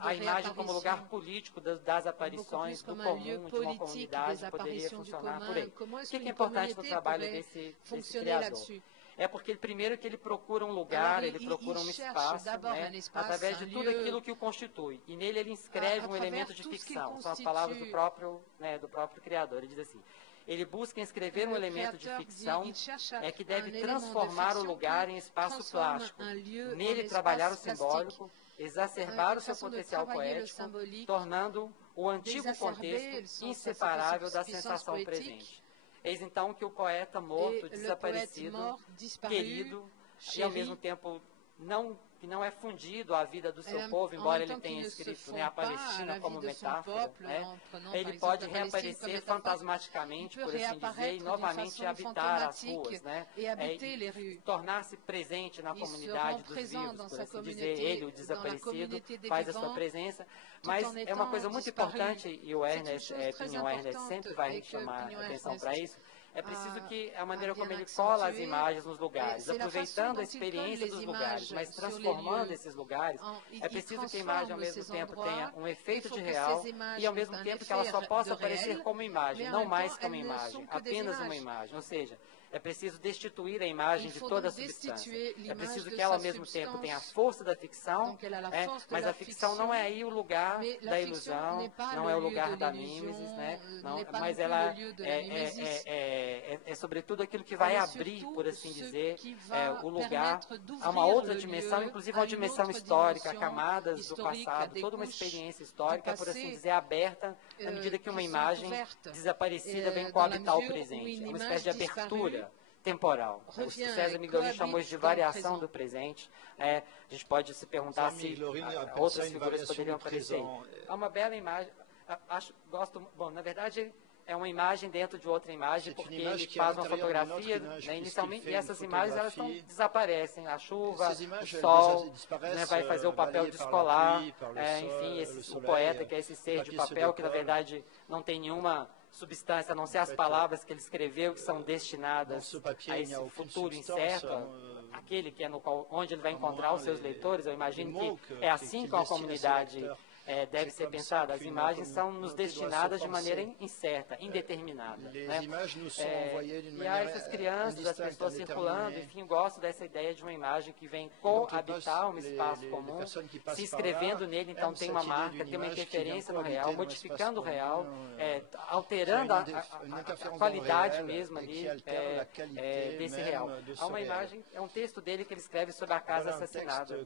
a imagem como lugar político das aparições, do comum, de uma comunidade, poderia funcionar por aí. O que é importante no trabalho desse criador? É porque, primeiro, que ele procura um lugar, ele procura um espaço, né, através de tudo aquilo que o constitui. E nele ele inscreve um elemento de ficção. São as palavras do próprio criador. Ele diz assim, ele busca inscrever um elemento de ficção que deve transformar o lugar em espaço plástico. Nele trabalhar o simbólico, exacerbar o seu potencial poético, tornando o antigo contexto inseparável da sensação presente. Eis então que o poeta morto, desaparecido, querido, e ao mesmo tempo que não é fundido à vida do seu povo, embora ele tenha escrito a Palestina como metáfora, ele pode reaparecer fantasmaticamente, por assim dizer, e novamente habitar as ruas, tornar-se presente na comunidade dos vivos, por assim dizer. Ele, o desaparecido, faz a sua presença, mas é uma coisa muito importante, e o Ernest sempre vai chamar a atenção para isso. É preciso que a maneira como ele cola as imagens nos lugares, aproveitando a experiência dos lugares, mas transformando esses lugares, é preciso que a imagem ao mesmo tempo tenha um efeito de real e ao mesmo tempo que ela só possa aparecer como imagem, não mais como imagem, apenas uma imagem. Ou seja, é preciso destituir a imagem de toda a substância. É preciso que ela, ao mesmo tempo, tenha a força da ficção, mas a ficção não é aí o lugar da ilusão, não é o lugar da mimesis, mas ela é sobretudo aquilo que vai abrir, por assim dizer, o lugar a uma outra dimensão, inclusive uma dimensão histórica, camadas do passado, toda uma experiência histórica, por assim dizer, aberta, na medida que uma imagem desaparecida vem coabitar o presente. É uma espécie de abertura temporal. O César Mignolet chamou isso de variação do presente. A gente pode se perguntar se outras figuras poderiam aparecer. É uma bela imagem. Bom, na verdade, é uma imagem dentro de outra imagem, porque ele faz uma fotografia, inicialmente, e essas imagens elas desaparecem. A chuva, o sol, vai fazer o papel de escolar, enfim, o poeta, que é esse ser de papel, que na verdade não tem nenhuma substância, a não ser as palavras que ele escreveu, que são destinadas a esse futuro incerto, aquele que é onde ele vai encontrar os seus leitores. Eu imagino que é assim que a comunidade deve ser pensada. As imagens são nos destinadas de maneira incerta, indeterminada. E há essas crianças, as pessoas circulando, enfim, gosto dessa ideia de uma imagem que vem coabitar um espaço comum, se inscrevendo nele, então tem uma marca, tem uma interferência no real, modificando o real, alterando a qualidade mesmo ali desse real. Há uma imagem, é um texto dele que ele escreve sobre a casa assassinada. Um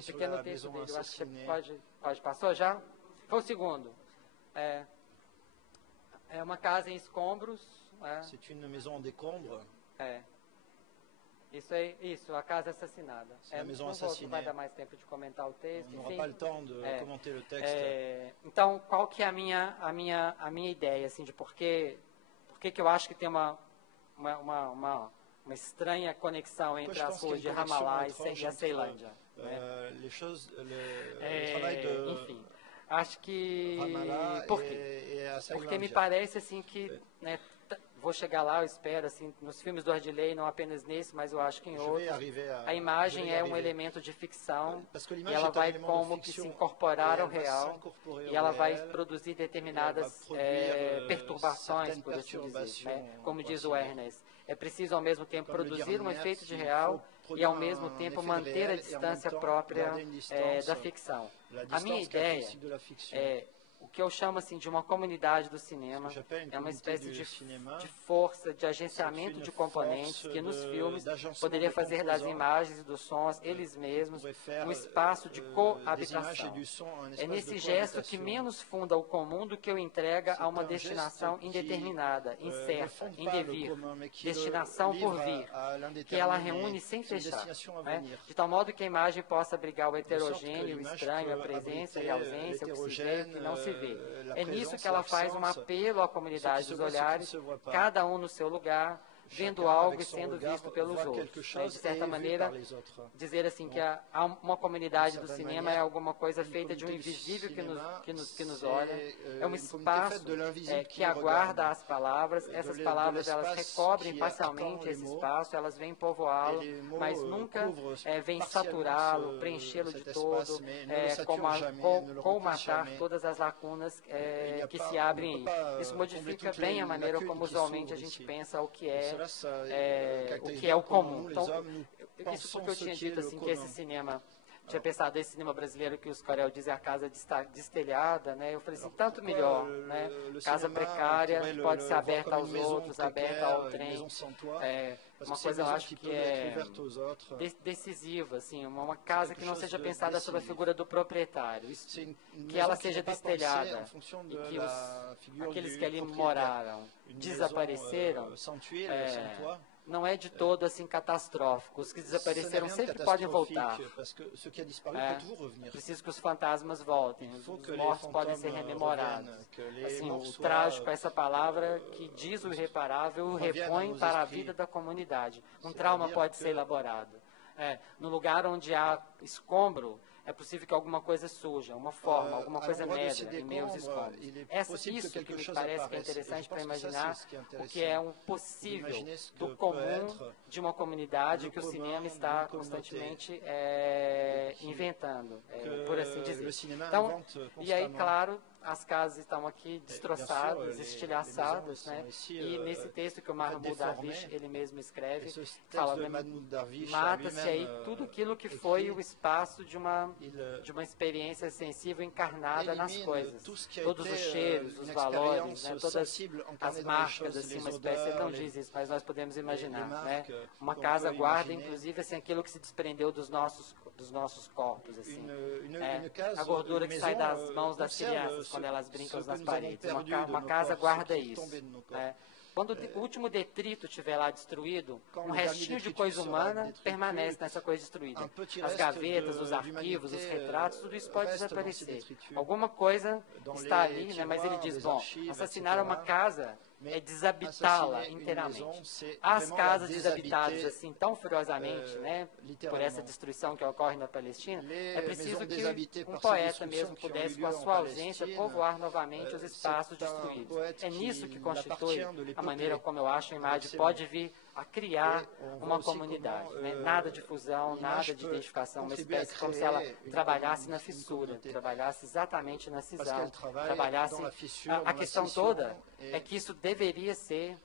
pequeno texto dele, eu acho que você pode passar já? Foi o segundo. É uma casa em escombros. C'est une maison en décombres. Isso, a casa assassinada. Não vai dar mais tempo de comentar o texto. Não n'aura pas le temps de commenter le texte. Então, qual que é a minha ideia, assim, de por que eu acho que tem uma estranha conexão entre as ruas de Ramallah e a Ceilândia. Enfim, acho que... Por quê? Porque me parece assim que... vou chegar lá, eu espero, assim, nos filmes do Ardilei, não apenas nesse, mas eu acho que em outros, a imagem é um elemento de ficção e ela vai como que se incorporar ao real e ela vai produzir determinadas perturbações, por assim dizer, como diz o Ernest. É preciso, ao mesmo tempo, produzir um efeito de real e, ao mesmo tempo, manter a distância própria da ficção. A minha ideia é o que eu chamo assim de uma comunidade do cinema, é uma espécie de força, de agenciamento de componentes que nos filmes poderia fazer das imagens e dos sons, eles mesmos, um espaço de coabitação. É nesse gesto que menos funda o comum do que o entrega a uma destinação indeterminada, incerta, indevir, destinação por vir, que ela reúne sem fechar, de tal modo que a imagem possa abrigar o heterogêneo, o estranho, a presença e a ausência, o que se vê e o que não se vê. É nisso que ela faz um apelo à comunidade dos olhares, cada um no seu lugar, vendo algo e sendo visto pelos outros. De certa maneira, dizer assim que uma comunidade do cinema é alguma coisa feita de um invisível que nos olha, é um espaço que aguarda as palavras, essas palavras elas recobrem parcialmente esse espaço, elas vêm povoá-lo, mas nunca vêm saturá-lo, preenchê-lo de todo, colmatar todas as lacunas que se abrem aí. Isso modifica bem a maneira como usualmente a gente pensa o que é o comum. Então, isso porque eu tinha dito assim que esse cinema, tinha pensado esse cinema brasileiro que os Corel dizem a casa destelhada, né? Eu falei assim, tanto melhor, né? Casa precária, pode ser aberta aos outros, aberta ao trem. Uma coisa eu acho que é decisiva, assim, uma casa que não seja pensada sobre a figura do proprietário, que ela seja destelhada e que aqueles que ali moraram desapareceram, não é de todo assim catastrófico. Os que desapareceram sempre podem voltar. É preciso que os fantasmas voltem, os mortos podem ser rememorados. Assim, o trágico é essa palavra que diz o irreparável, o repõe para a vida da comunidade. Um trauma pode ser elaborado. No lugar onde há escombro, é possível que alguma coisa surja, uma forma, alguma coisa medra em meus escombros. Isso que me parece que é interessante para imaginar o que é um possível do comum de uma comunidade que o cinema está constantemente inventando, por assim dizer. Então, e aí, claro, as casas estão aqui destroçadas, estilhaçadas, né? E nesse texto que o Mahmoud Darwish, ele mesmo escreve, fala, mata-se aí tudo aquilo que foi o espaço de uma experiência sensível encarnada nas coisas. Todos os cheiros, os valores, né? Todas as marcas, assim, uma espécie, ele não diz isso, mas nós podemos imaginar, né? Uma casa guarda, inclusive, assim, aquilo que se desprendeu dos nossos corpos, assim. A gordura que sai das mãos das crianças quando elas brincam nas paredes. Uma casa guarda isso. Quando o último detrito estiver lá destruído, um restinho de coisa humana permanece nessa coisa destruída. As gavetas, os arquivos, os retratos, tudo isso pode desaparecer. Alguma coisa está ali, né? Mas ele diz, bom, assassinar uma casa é desabitá-la inteiramente. As casas desabitadas assim tão furiosamente, né, por essa destruição que ocorre na Palestina, é preciso que um poeta mesmo pudesse, com a sua ausência, povoar novamente os espaços destruídos. É nisso que constitui a maneira como eu acho a imagem pode vir a criar uma comunidade, né? Nada de fusão, nada de identificação, uma espécie como se ela trabalhasse na fissura, trabalhasse exatamente na cisão, trabalhasse... A questão toda é que isso deveria ser...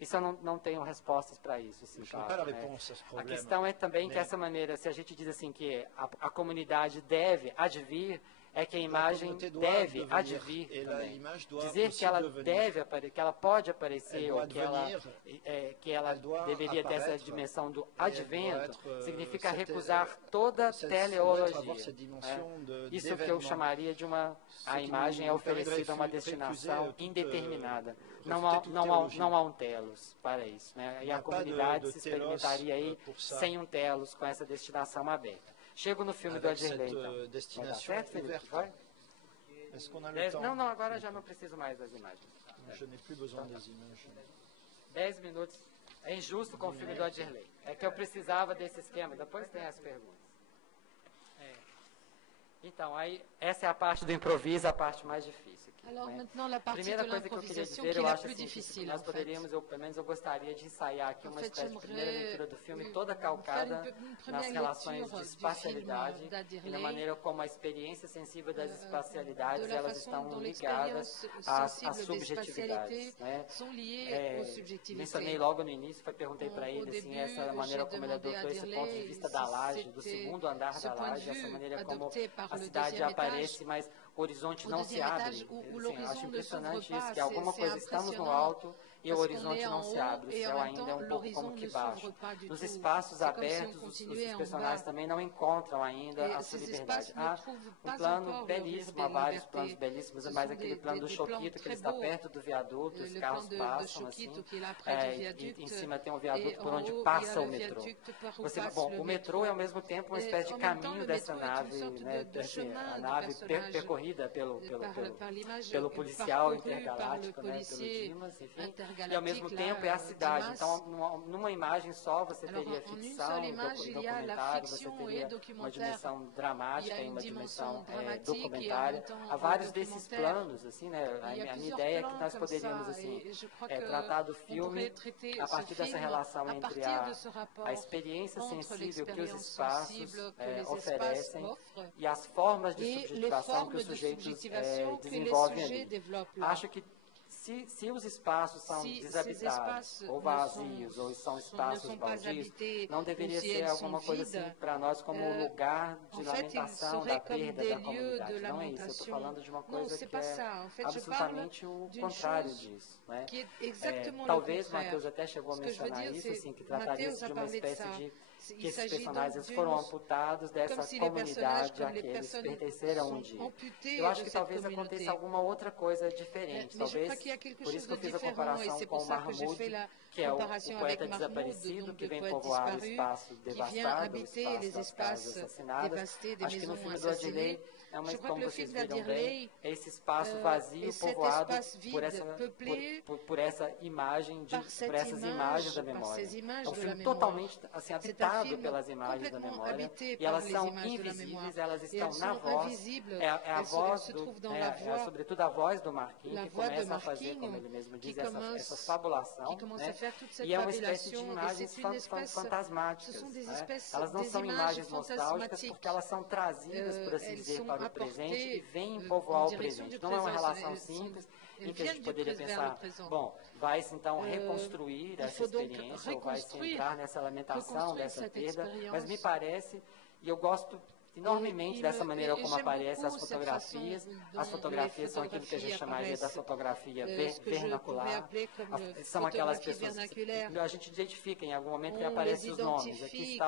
Isso eu não tenho respostas para isso, assim, claro, né? A questão é também que essa maneira, se a gente diz assim que a comunidade deve advir, é que a imagem deve advir também. Dizer que ela que ela pode aparecer, ou que ela deveria ter essa dimensão do advento, significa recusar toda teleologia. Isso que eu chamaria de a imagem é oferecida a uma destinação indeterminada. Não há um telos para isso, né? E a comunidade se experimentaria aí sem um telos, com essa destinação aberta. Chego no filme do Adjerley, então. Vai dar certo, Felipe? Vai? Não, agora já não preciso mais das imagens. 10 minutos. É injusto com o filme do Adjerley. É que eu precisava desse esquema. Depois tem as perguntas. Então, aí, essa é a parte do improviso, a parte mais difícil. Alors, maintenant, la partie primeira de coisa que eu queria l'improvisation, dizer, qui eu est la acho plus assim, difficile, nós en poderíamos, pelo menos eu gostaria de ensaiar aqui uma espécie de primeira leitura do filme, toda calcada nas relações de espacialidade e na maneira como a experiência sensível das espacialidades, elas estão ligadas às subjetividades, né? Mencionei logo no início, perguntei para ele, assim, essa maneira como ele adotou esse ponto de vista da laje, do segundo andar da laje, essa maneira como a cidade aparece, mas o horizonte não se abre. Assim, acho impressionante isso, que alguma coisa estamos no alto e o horizonte não se abre, o céu ainda é um pouco como que baixo. Nos espaços abertos, os personagens também não encontram ainda a sua liberdade. Há um plano belíssimo, há vários planos belíssimos, mas aquele plano do Choquito, que ele está perto do viaduto, os carros passam assim, e em cima tem um viaduto por onde passa o metrô. O metrô é ao mesmo tempo uma espécie de caminho dessa nave, né, a nave percorrida pelo policial intergaláctico, né, pelo Dimas, enfim. e ao mesmo tempo é a cidade. Então, numa imagem só, você teria ficção, documentário, você teria uma dimensão dramática e uma dimensão documentária. Há vários desses planos, assim, né? A minha ideia é que nós poderíamos, assim, tratar do filme a partir dessa relação entre a experiência sensível que os espaços oferecem e as formas de subjetivação que os sujeitos desenvolvem ali. Acho que se os espaços são desabitados, ou vazios, ou são espaços baldios, não deveria ser alguma coisa assim para nós como lugar de lamentação da perda da comunidade. Não é isso, eu estou falando de uma coisa que é absolutamente o contrário disso. Né? Talvez Matheus até chegou a mencionar isso, assim, que trataria-se de uma espécie de que esses personagens foram amputados dessa comunidade a que eles pertenceram um dia. Eu acho que talvez aconteça alguma outra coisa diferente, talvez, por isso que eu fiz a comparação com o Mahmoud, que é o poeta desaparecido, que vem povoar o espaço devastado, o espaço das casas assassinadas. Acho que no filme do Adley, como vocês viram bem, é esse espaço vazio, povoado por essa imagem, por essas imagens da memória. É um filme totalmente assim, habitado pelas imagens da memória, e elas são invisíveis, elas estão na voz, é a voz, sobretudo a voz do Marquinhos, que começa a fazer, como ele mesmo diz, essa fabulação, né? E é uma espécie de imagens fantasmáticas. Né? Elas não são imagens nostálgicas porque elas são trazidas, por assim dizer, para o presente e vêm povoar o presente. Não é uma relação simples em que a gente poderia pensar, bom, vai-se então reconstruir essa experiência ou vai-se entrar nessa lamentação, dessa perda, mas me parece, e eu gosto enormemente dessa maneira como aparecem as fotografias. As fotografias são aquilo que a gente chamaria da fotografia vernacular. São aquelas pessoas que a gente identifica em algum momento que aparecem os nomes. Aqui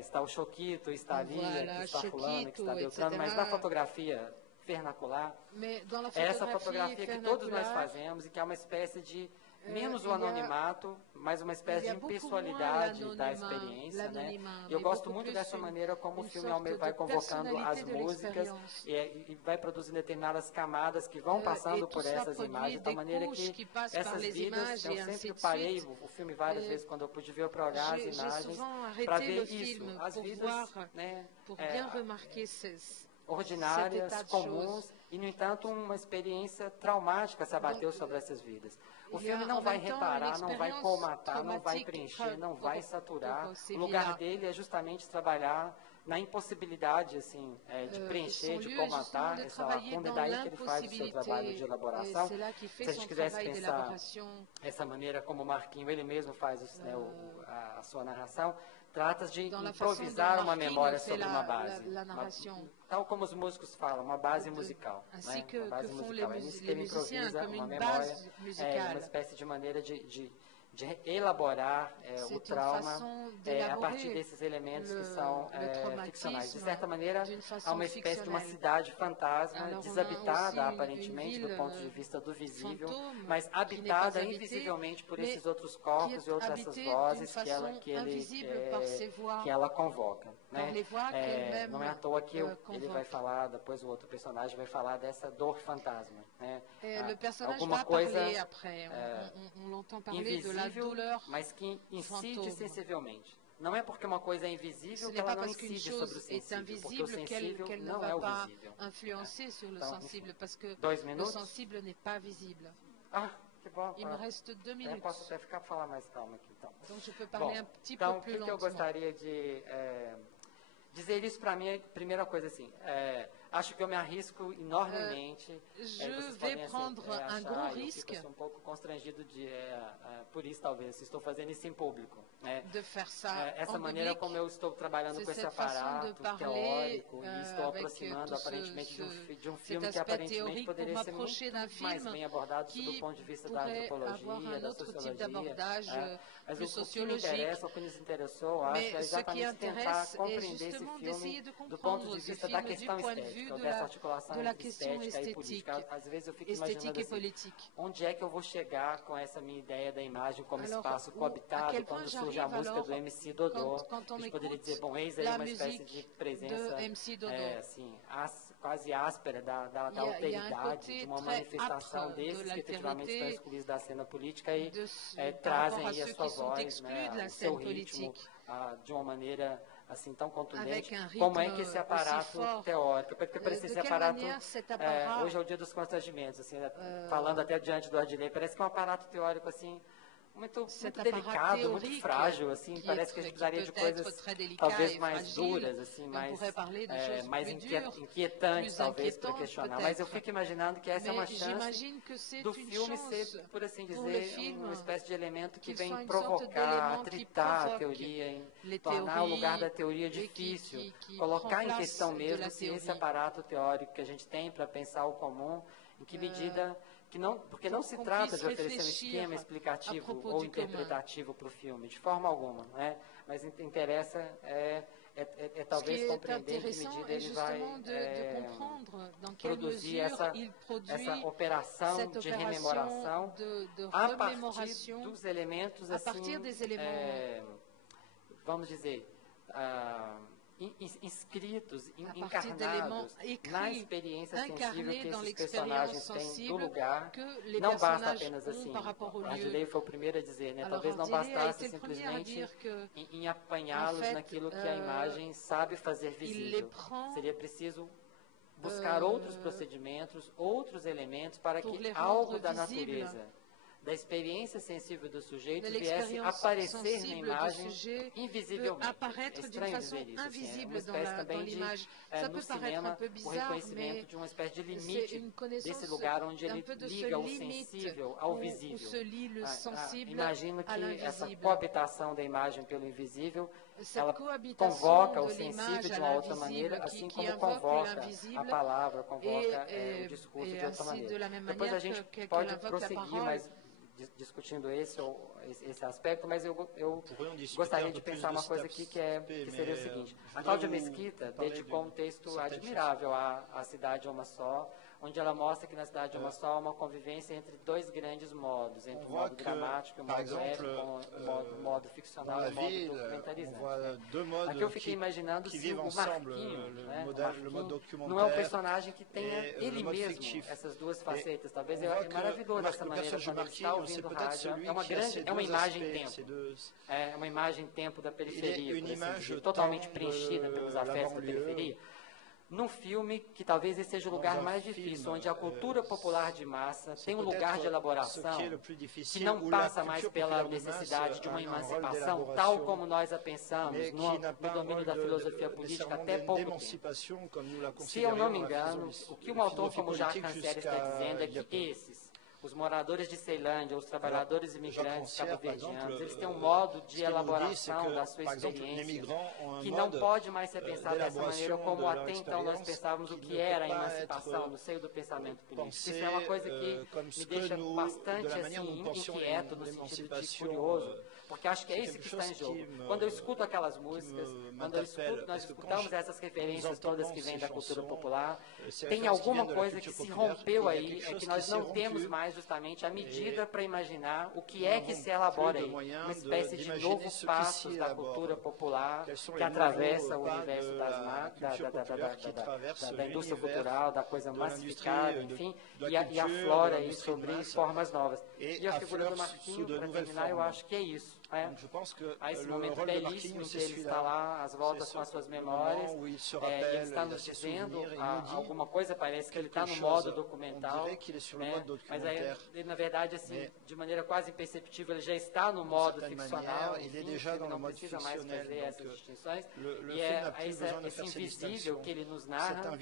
está o Choquito, está ali, aqui está fulano, aqui está Beltrano, mas na fotografia vernacular, é essa fotografia que todos nós fazemos e que é uma espécie de menos o anonimato, mas uma espécie de impessoalidade da experiência, né? E eu gosto muito dessa maneira como o filme vai convocando as músicas e vai produzindo determinadas camadas que vão passando por essas imagens, de tal maneira que essas vidas, eu sempre parei o filme várias vezes quando eu pude ver para olhar as imagens, para ver isso, as vidas, né, ordinárias, comuns, e, no entanto, uma experiência traumática se abateu sobre essas vidas. O filme não vai reparar, não vai colmatar, não vai preencher, não vai saturar. O lugar dele é justamente trabalhar na impossibilidade assim, de preencher, de colmatar essa lacuna, e daí que ele faz o seu trabalho de elaboração. Se a gente quisesse pensar essa maneira como o Marquinhos, ele mesmo faz a sua narração, trata de improvisar uma memória sobre uma base, tal como os músicos falam, uma base musical. Né? Uma base musical. É nisso que ele improvisa uma memória, uma espécie de maneira de elaborar o trauma a partir desses elementos que são ficcionais. De certa maneira, há uma espécie de uma cidade fantasma, desabitada aparentemente do ponto de vista do visível, mas habitada invisivelmente por esses outros corpos e outras essas vozes que ela convoca. Né? Não é à toa que ele vai falar, depois o outro personagem vai falar dessa dor fantasma. Né? Alguma coisa invisível, mas que incide sensivelmente. Não é porque uma coisa é invisível que ela não incide sobre o sensível, porque o sensível não é o visível. Então, 2 minutos? Ah, que bom. Il me reste 2 minutes. Eu posso até ficar para falar mais calma aqui, então. Donc je peux parler un petit peu plus lentement. Então, o que eu gostaria de dizer isso para mim, primeira coisa assim, acho que eu me arrisco enormemente. Je vais prendre un grand risque. Eu estou um pouco constrangido por isso, talvez, se estou fazendo isso em público. Né? De faire ça essa maneira public, como eu estou trabalhando com esse aparato teórico e estou aproximando aparentemente de um filme que aparentemente poderia ser muito mais bem abordado do ponto de vista da antropologia, da sociologia. Mas o que me interessa, o que nos interessou, acho, é exatamente tentar compreender esses filme do ponto de vista da questão estética, dessa articulação estética e política. Às vezes eu fico imaginando assim, onde é que eu vou chegar com essa minha ideia da imagem como espaço coabitado, quando surge a música do MC Dodô, a gente poderia dizer, bom, eis aí uma espécie de presença assim, quase áspera da alteridade, de uma manifestação desses que efetivamente estão excluídos da cena política e trazem aí a sua voz, o seu ritmo, de uma maneira assim tão contundente. Como é que esse aparato teórico, porque parece esse aparato, hoje é o dia dos constrangimentos, assim, falando até diante do Adilei, parece que é um aparato teórico assim, muito delicado, muito frágil, assim, parece que a gente precisaria de coisas talvez mais duras, assim, mais inquietantes, talvez, para questionar. Mas eu fico imaginando que essa é uma chance do filme ser, por assim dizer, uma espécie de elemento que vem provocar, atritar a teoria, tornar o lugar da teoria difícil, colocar em questão mesmo se esse aparato teórico que a gente tem para pensar o comum, em que medida... porque não se trata de oferecer um esquema explicativo ou interpretativo para o filme, de forma alguma, né? Mas interessa talvez compreender em que medida ele vai produzir essa operação de rememoração a partir dos elementos, assim, vamos dizer, inscritos, encarnados na experiência sensível que esses personagens têm do lugar. Não basta apenas assim, a Adilei foi o primeiro a dizer, né? Talvez não bastasse simplesmente em apanhá-los naquilo que a imagem sabe fazer visível. Seria preciso buscar outros procedimentos, outros elementos para que algo da natureza, da experiência sensível do sujeito viesse aparecer na imagem invisivelmente. É estranho dizer isso, assim, é uma espécie também de, no cinema, o reconhecimento de uma espécie de limite desse lugar onde ele liga o sensível ao visível. Imagino que essa coabitação da imagem pelo invisível, ela convoca o sensível de uma outra maneira, assim como convoca a palavra, convoca o discurso de outra maneira. Depois a gente pode prosseguir, mas discutindo esse aspecto, mas eu gostaria de pensar uma coisa aqui que seria o seguinte. A Cláudia Mesquita dedicou um texto admirável à Cidade é uma Só, onde ela mostra que na Cidade é uma Só há uma convivência entre dois grandes modos, entre o modo dramático e o modo épico, o modo ficcional e o modo documentarizante. Aqui eu fiquei imaginando se o Marquinho, não é um personagem que tenha ele mesmo essas duas facetas. Talvez é maravilhoso essa maneira quando ele está ouvindo rádio. É uma imagem-tempo. É uma imagem-tempo da periferia, por assim dizer, totalmente preenchida pelos afetos da periferia. Num filme que talvez esse seja o lugar mais difícil, onde a cultura popular de massa tem um lugar de elaboração que não passa mais pela necessidade de uma emancipação, tal como nós a pensamos no domínio da filosofia política até pouco tempo. Se eu não me engano, o que um autor como Jacques Rancière está dizendo é que esses, os moradores de Ceilândia, os trabalhadores imigrantes cabo-verdianos, eles têm um modo de elaboração da sua experiência que não pode mais ser pensado dessa maneira como até então nós pensávamos o que era a emancipação no seio do pensamento político. Isso é uma coisa que me deixa bastante assim, inquieto, no sentido de curioso, porque acho que é isso que está em jogo. Quando eu escuto aquelas músicas, nós escutamos essas referências todas que vêm da cultura popular, tem alguma coisa que se rompeu aí, é que nós não temos mais justamente a medida para imaginar o que é que se elabora aí, uma espécie de novo passo da cultura popular que atravessa o universo da indústria cultural, da coisa massificada, enfim, e aflora aí sobre formas novas. E a figura do Marquinho, para terminar, eu acho que é isso. Há esse momento belíssimo em que ele está lá, às voltas com as suas memórias, ele está nos dizendo alguma coisa, parece que ele está no modo documental, mas aí, na verdade, assim, de maneira quase imperceptível, ele já está no modo ficcional, enfim, ele não precisa mais fazer essas distinções, e esse invisível que ele nos narra,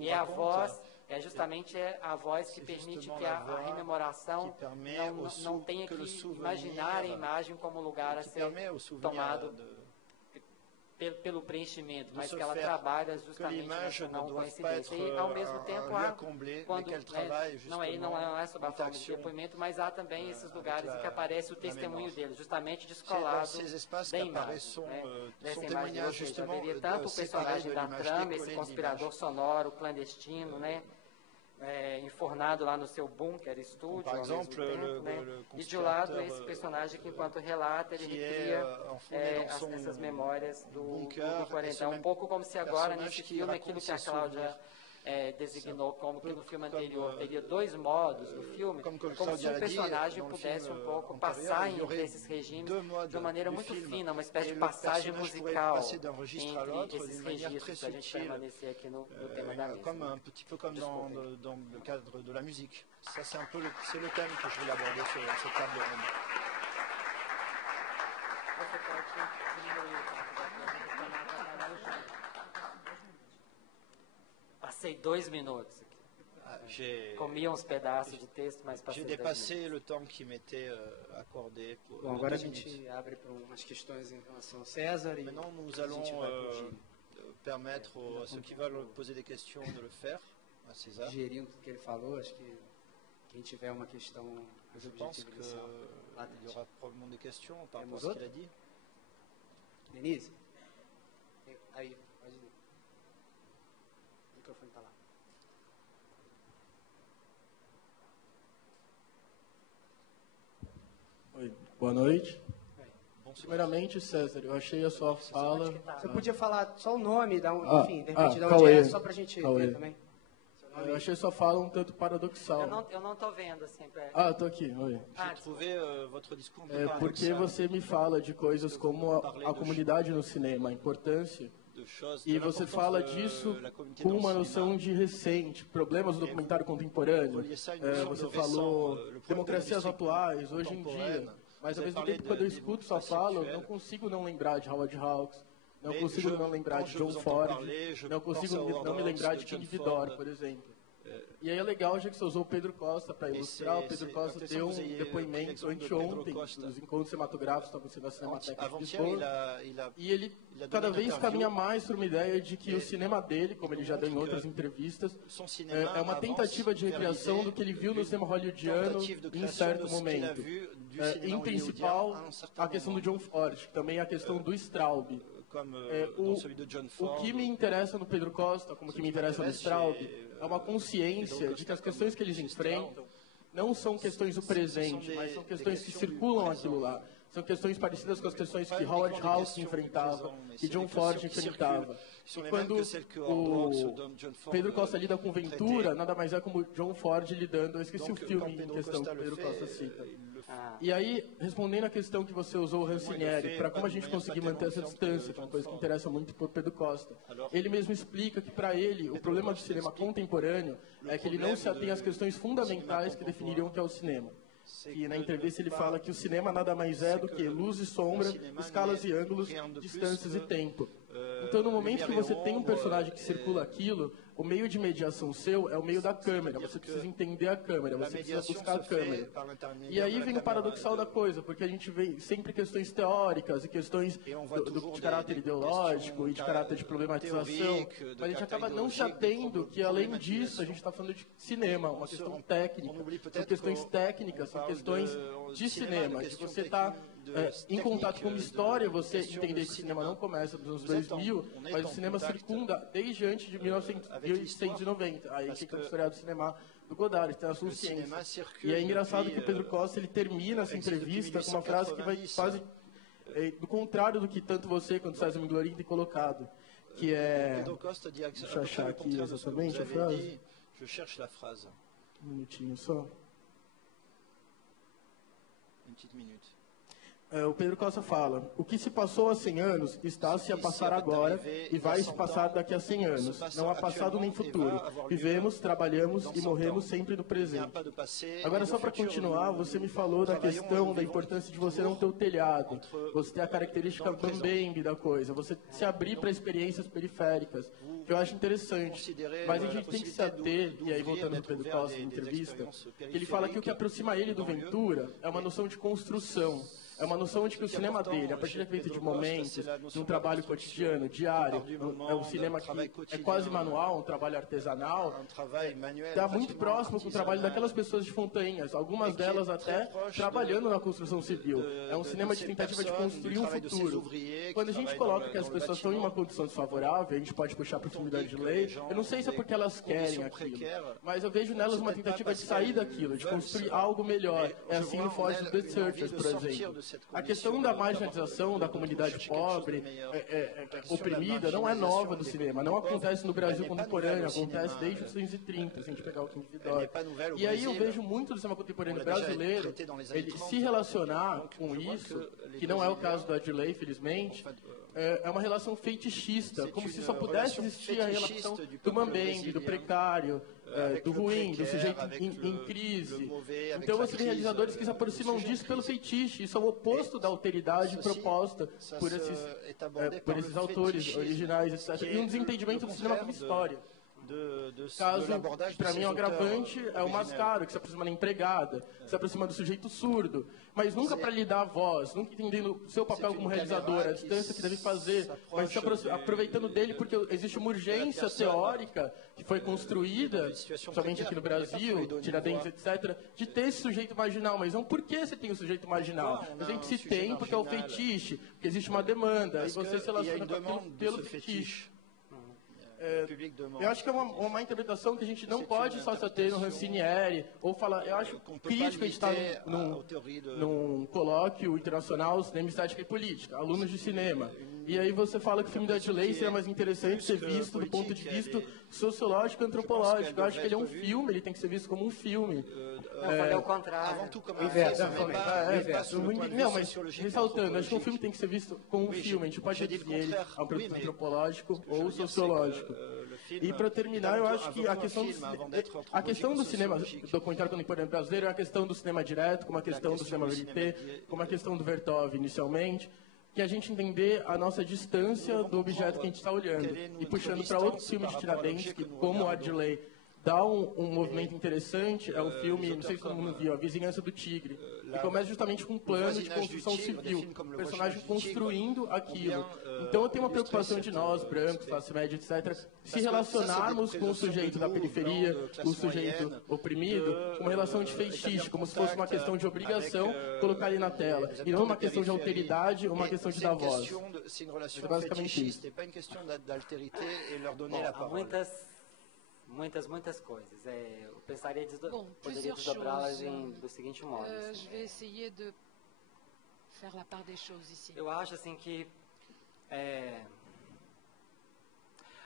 e a voz... justamente a voz que permite que a rememoração não tenha que imaginar a imagem como lugar a ser tomado pelo preenchimento, mas que ela trabalha justamente nessa não coincidência. E, ao mesmo tempo, há, quando, não é sobre a forma de depoimento, mas há também esses lugares em que aparece o testemunho dele, justamente descolado da imagem. Dessa imagem, ou seja, haveria tanto o personagem da trama, esse conspirador sonoro, clandestino, enfornado lá no seu bunker, estúdio, ao mesmo tempo, e de um lado esse personagem que, enquanto relata, ele recria essas memórias do Quarentão, um pouco como se agora, nesse filme, aquilo que a Cláudia designou como que no filme anterior teria dois modos do filme, como se o personagem pudesse um pouco passar entre esses regimes de uma maneira muito fina, uma espécie de passagem musical entre esses registros, para a gente permanecer aqui no tema da mesa. Comme un petit peu comme dans le cadre de la musique. Ça, c'est un peu le thème que je voulais aborder sur cette table ronde. Passei 2 minutos aqui. Comi uns pedaços de texto, mas passei 2 minutos. J'ai dépassé le temps qui m'était accordé. Bom, agora a gente abre para umas questões em relação ao César. Maintenant, nous allons permettre à ceux qui veulent poser des questions de le faire, à César. Gerindo tudo que ele falou, acho que quem tiver uma questão Je pense qu'il y aura probablement des questions par rapport à ce qu'il a dit. Denise? Aí, pode ir. O microfone está lá. Oi, boa noite. Primeiramente, César, eu achei a sua fala... Você podia falar só o nome, enfim, de repente, de onde é, só para a gente ver também. Eu achei sua fala um tanto paradoxal. Eu não estou vendo, assim. Estou aqui, oi. Porque Porque você me fala de coisas como a comunidade no cinema, a importância, e você fala disso com uma noção de recente, problemas do documentário contemporâneo. Você falou democracias atuais, hoje em dia. Mas, ao mesmo tempo, quando eu escuto sua fala, eu não consigo não lembrar de Howard Hawks, não consigo não lembrar de John Ford, não consigo não me lembrar de King Vidor, por exemplo. E aí é legal, já que você usou o Pedro Costa para ilustrar, o Pedro Costa deu um depoimento anteontem dos encontros cinematográficos que estavam sendo na Cinemateca de Lisboa, e ele cada vez caminha mais para uma ideia de que o cinema dele, como ele já deu em outras entrevistas, é uma tentativa de recriação do que ele viu no cinema hollywoodiano em certo momento. Em principal, a questão do John Ford, também a questão do Straub. O que me interessa no Pedro Costa, como que me interessa no Straub, é uma consciência de que as questões que eles enfrentam não são questões do presente, mas são questões que circulam aquilo lá. São questões parecidas com as questões que Howard Hawks enfrentava, que John Ford enfrentava. E quando o Pedro Costa lida com Ventura, nada mais é como John Ford lidando... Eu esqueci o filme em questão que o Pedro Costa cita. E aí, respondendo à questão que você usou, o Rancinieri, para como a gente conseguir manter essa distância, que é uma coisa que interessa muito para o Pedro Costa, ele mesmo explica que, para ele, o problema do cinema contemporâneo é que ele não se atém às questões fundamentais que definiriam o que é o cinema. E na entrevista ele fala que o cinema nada mais é do que luz e sombra, escalas e ângulos, distâncias e tempo. Então, no momento que você tem um personagem que circula aquilo, o meio de mediação seu é o meio da câmera. Você precisa entender a câmera, você precisa buscar a câmera. E aí vem o paradoxal da coisa, porque a gente vê sempre questões teóricas e questões de caráter ideológico e de caráter de problematização, mas a gente acaba não se atendo que, além disso, a gente está falando de cinema, uma questão técnica. São questões técnicas, são questões de cinema, de você estar em contato com uma história, você entender que o cinema não começa nos anos 2000, mas o cinema circunda desde antes de 1890. Aí que é o historiador do cinema do Godard, tem a sua ciência. E é engraçado que o Pedro Costa ele termina essa entrevista com uma frase que vai quase do contrário do que tanto você quanto César Miglorin tem colocado, que é... Deixa eu achar aqui exatamente a frase. Um minutinho só. O Pedro Costa fala: o que se passou há 100 anos está-se a passar agora e vai se passar daqui a 100 anos. Não há passado nem futuro. Vivemos, trabalhamos e morremos sempre no presente. Agora, só para continuar, você me falou da questão da importância de você não ter o telhado, você ter a característica bambembe da coisa, você se abrir para experiências periféricas, que eu acho interessante. Mas a gente tem que se ater, e aí voltando para o Pedro Costa na entrevista, ele fala que o que aproxima ele do Ventura é uma noção de construção. é uma noção de que o cinema dele, a partir da feita de momentos, de um trabalho cotidiano, diário, é um cinema que é quase manual, um trabalho artesanal, está muito próximo com o trabalho daquelas pessoas de Fontanhas, algumas delas até trabalhando na construção civil. É um cinema de tentativa de construir um futuro. Quando a gente coloca que as pessoas estão em uma condição desfavorável, a gente pode puxar para a proximidade de lei, eu não sei se é porque elas querem aquilo, mas eu vejo nelas uma tentativa de sair daquilo, de construir algo melhor. É assim no Foz do The Searchers, por exemplo. A questão da marginalização da comunidade pobre, oprimida, não é nova no cinema, não acontece no Brasil contemporâneo, acontece desde os 1930, se a gente pegar o King Vidor. E aí eu vejo muito do cinema contemporâneo brasileiro ele se relacionar com isso, que não é o caso do Adley, infelizmente, é uma relação fetichista, como se só pudesse existir a relação do mambembe, do precário, do ruim, do sujeito em crise. Então, esses realizadores que se aproximam disso pelo fetiche, isso é o oposto da alteridade proposta por esses autores originais, etc. E um desentendimento do cinema como história. Caso, para mim, o agravante é o Mascaro, que se aproxima da empregada, que se aproxima do sujeito surdo, mas nunca para lhe dar a voz, nunca entendendo o seu papel como realizador, a distância que deve fazer, mas se aproveitando dele porque existe uma urgência teórica que foi construída, somente aqui no Brasil, Tiradentes, etc., de ter esse sujeito marginal. Mas não por que você tem o sujeito marginal? A gente se tem porque é o fetiche, porque existe uma demanda, e você se relaciona com aquilo pelo fetiche. Eu acho que é uma interpretação que a gente não pode só ter no Rancinieri, ou falar, eu acho crítico a gente estar num colóquio internacional, cinema, estética e política, alunos de cinema. E aí você fala que o filme da Adley seria mais interessante ser visto do ponto de vista sociológico e antropológico. Eu acho que ele é um filme, ele tem que ser visto como um filme. É o contrário. Não, mas ressaltando, acho que um filme tem que ser visto como um filme. A gente pode dizer ele é um produto antropológico ou sociológico. E para terminar, eu acho que a questão do cinema documentário contemporâneo brasileiro é a questão do cinema direto, como a questão do cinema verité, como a questão do Vertov inicialmente, que a gente entender a nossa distância do objeto que a gente está olhando. E puxando para outro filme de Tiradentes, que como o Adley dá um movimento interessante, é um filme, não sei se todo mundo viu, A Vizinhança do Tigre, que começa justamente com um plano de construção civil, o personagem construindo aquilo. Então eu tenho uma preocupação de nós, brancos, classe média, etc., se relacionarmos com o sujeito da periferia, com o sujeito oprimido, com uma relação de fetiche, como se fosse uma questão de obrigação colocar ele na tela, e não uma questão de alteridade ou uma questão de dar voz. É basicamente isso. Muitas coisas. Eu pensaria poderia desdobrá-las do seguinte modo. Eu acho assim que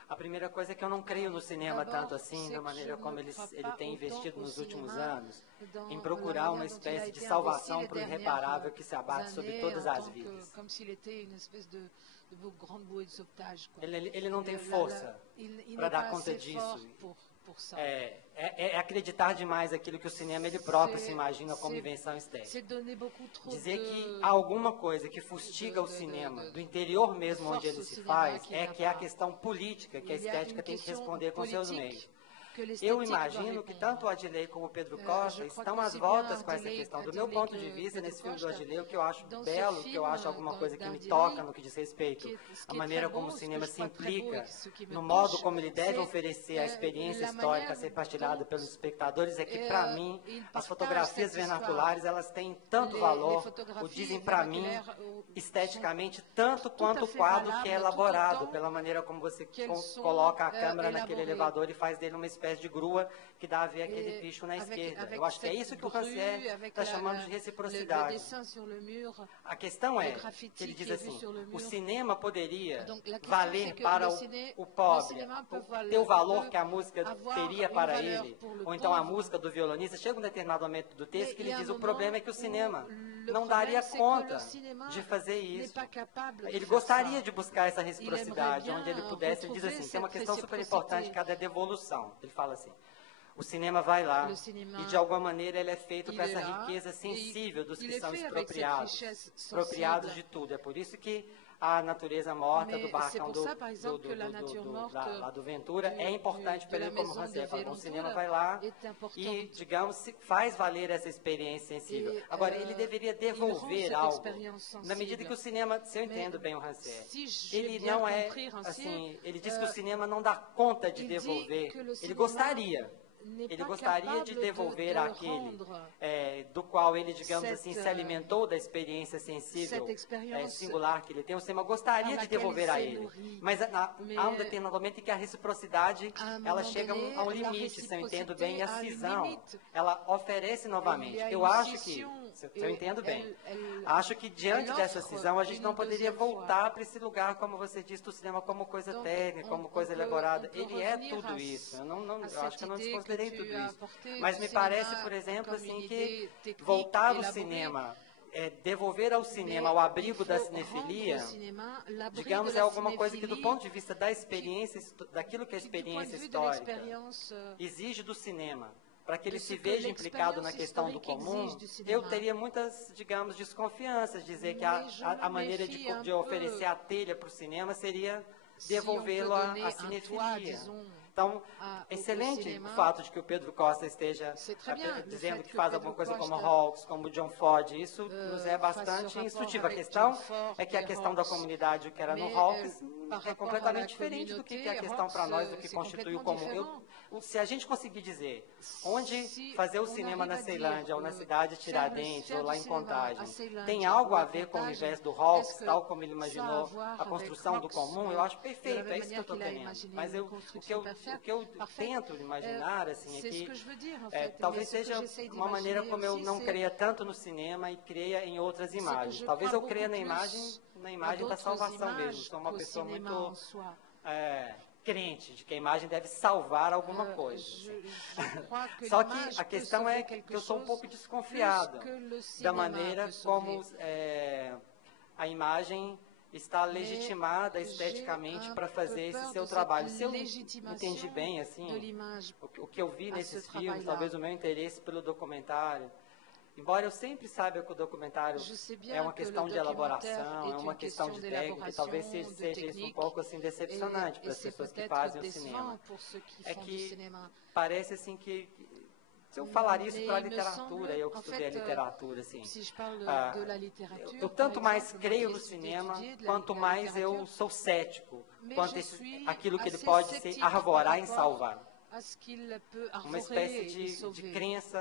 a primeira coisa é que eu não creio no cinema tanto assim, da maneira como ele tem investido nos últimos anos, em procurar uma espécie de salvação para o irreparável que se abate sobre todas as vidas. Ele não tem força para dar conta disso. É acreditar demais aquilo que o cinema ele próprio se imagina como invenção estética. Dizer que há alguma coisa que fustiga o cinema do interior mesmo onde ele se faz que é a questão política que a estética tem que responder com seus meios. Eu imagino que tanto o Adley como o Pedro Costa estão às voltas com essa questão. Do meu ponto de vista, nesse filme do Adley, o que eu acho belo, que eu acho alguma coisa que me toca no que diz respeito à maneira como o cinema se implica, no modo como ele deve oferecer a experiência histórica a ser partilhada pelos espectadores, é que, para mim, as fotografias vernaculares, elas têm tanto valor, o dizem para mim, esteticamente, tanto quanto o quadro que é elaborado, pela maneira como você coloca a câmera naquele elevador e faz dele uma espécie de grua que dá a ver aquele bicho na esquerda. Eu acho que é isso que o Rancière está chamando de reciprocidade. A questão é que ele diz assim, o cinema poderia valer para o pobre, ter o valor que a música teria para ele, ou então a música do violonista. Chega um determinado momento do texto que ele diz, o problema é que o cinema não daria conta de fazer isso. Ele gostaria de buscar essa reciprocidade, onde ele pudesse, ele diz assim, tem uma questão super importante, que é a da devolução. Ele fala assim, o cinema vai lá e de alguma maneira ele é feito com essa riqueza sensível dos que são expropriados de tudo. É por isso que a natureza morta do barracão do Ventura é importante para ele como Rancière. O cinema vai lá e, digamos, faz valer essa experiência sensível. Agora, ele deveria devolver algo. Na medida que o cinema, se eu entendo bem o Rancière, ele não é, assim, ele diz que o cinema não dá conta de devolver. Ele gostaria de devolver aquele do qual ele, digamos assim, se alimentou da experiência sensível singular que ele tem. O cinema gostaria de devolver a ele, mas há um determinado momento em que a reciprocidade ela chega a um limite, se eu entendo bem, e a cisão ela oferece novamente. Eu acho que, se eu entendo bem, acho que diante dessa cisão a gente não poderia voltar para esse lugar, como você disse, do cinema como coisa técnica, como coisa elaborada. Ele é tudo isso. Eu acho que eu não desconsiderei tudo isso. Mas me parece, por exemplo, assim, que voltar ao cinema, devolver ao cinema o abrigo da cinefilia, digamos, é alguma coisa que, do ponto de vista da experiência, daquilo que a experiência histórica exige do cinema, para que ele se veja implicado na questão do comum, eu teria muitas, digamos, desconfianças, dizer que a maneira de oferecer a telha para o cinema seria devolvê-lo à cinefilia. Então, excelente o fato de que o Pedro Costa esteja dizendo que faz alguma coisa como Hawks, como John Ford. Isso nos é bastante instrutivo. A questão é que a questão da comunidade, o que era no Hawks, é completamente diferente do que é a questão para nós, do que constitui o comum. Se a gente conseguir dizer onde fazer o cinema na Ceilândia, ou na cidade de Tiradentes, ou lá em Contagem, tem algo a ver com o universo do Hawks, tal como ele imaginou a construção do comum, eu acho perfeito, é isso que eu estou querendo. Mas o que eu tento imaginar, assim, é que talvez seja uma maneira como eu não creia tanto no cinema e creia em outras imagens. Talvez eu creia na imagem da salvação mesmo. Sou uma pessoa muito crente de que a imagem deve salvar alguma coisa. Só que a questão é que eu sou um pouco desconfiado da maneira como a imagem está legitimada esteticamente para fazer esse seu trabalho. Se eu entendi bem, assim, o que eu vi nesses filmes, talvez o meu interesse pelo documentário, embora eu sempre saiba que o documentário é uma questão de elaboração, é uma questão de técnica, talvez seja isso um pouco assim decepcionante para as pessoas que fazem o cinema. É que parece assim que se eu falar isso para a literatura, eu que estudei a literatura, assim, eu tanto mais creio no cinema, quanto mais eu sou cético quanto aquilo que ele pode se arvorar em salvar. Uma espécie de crença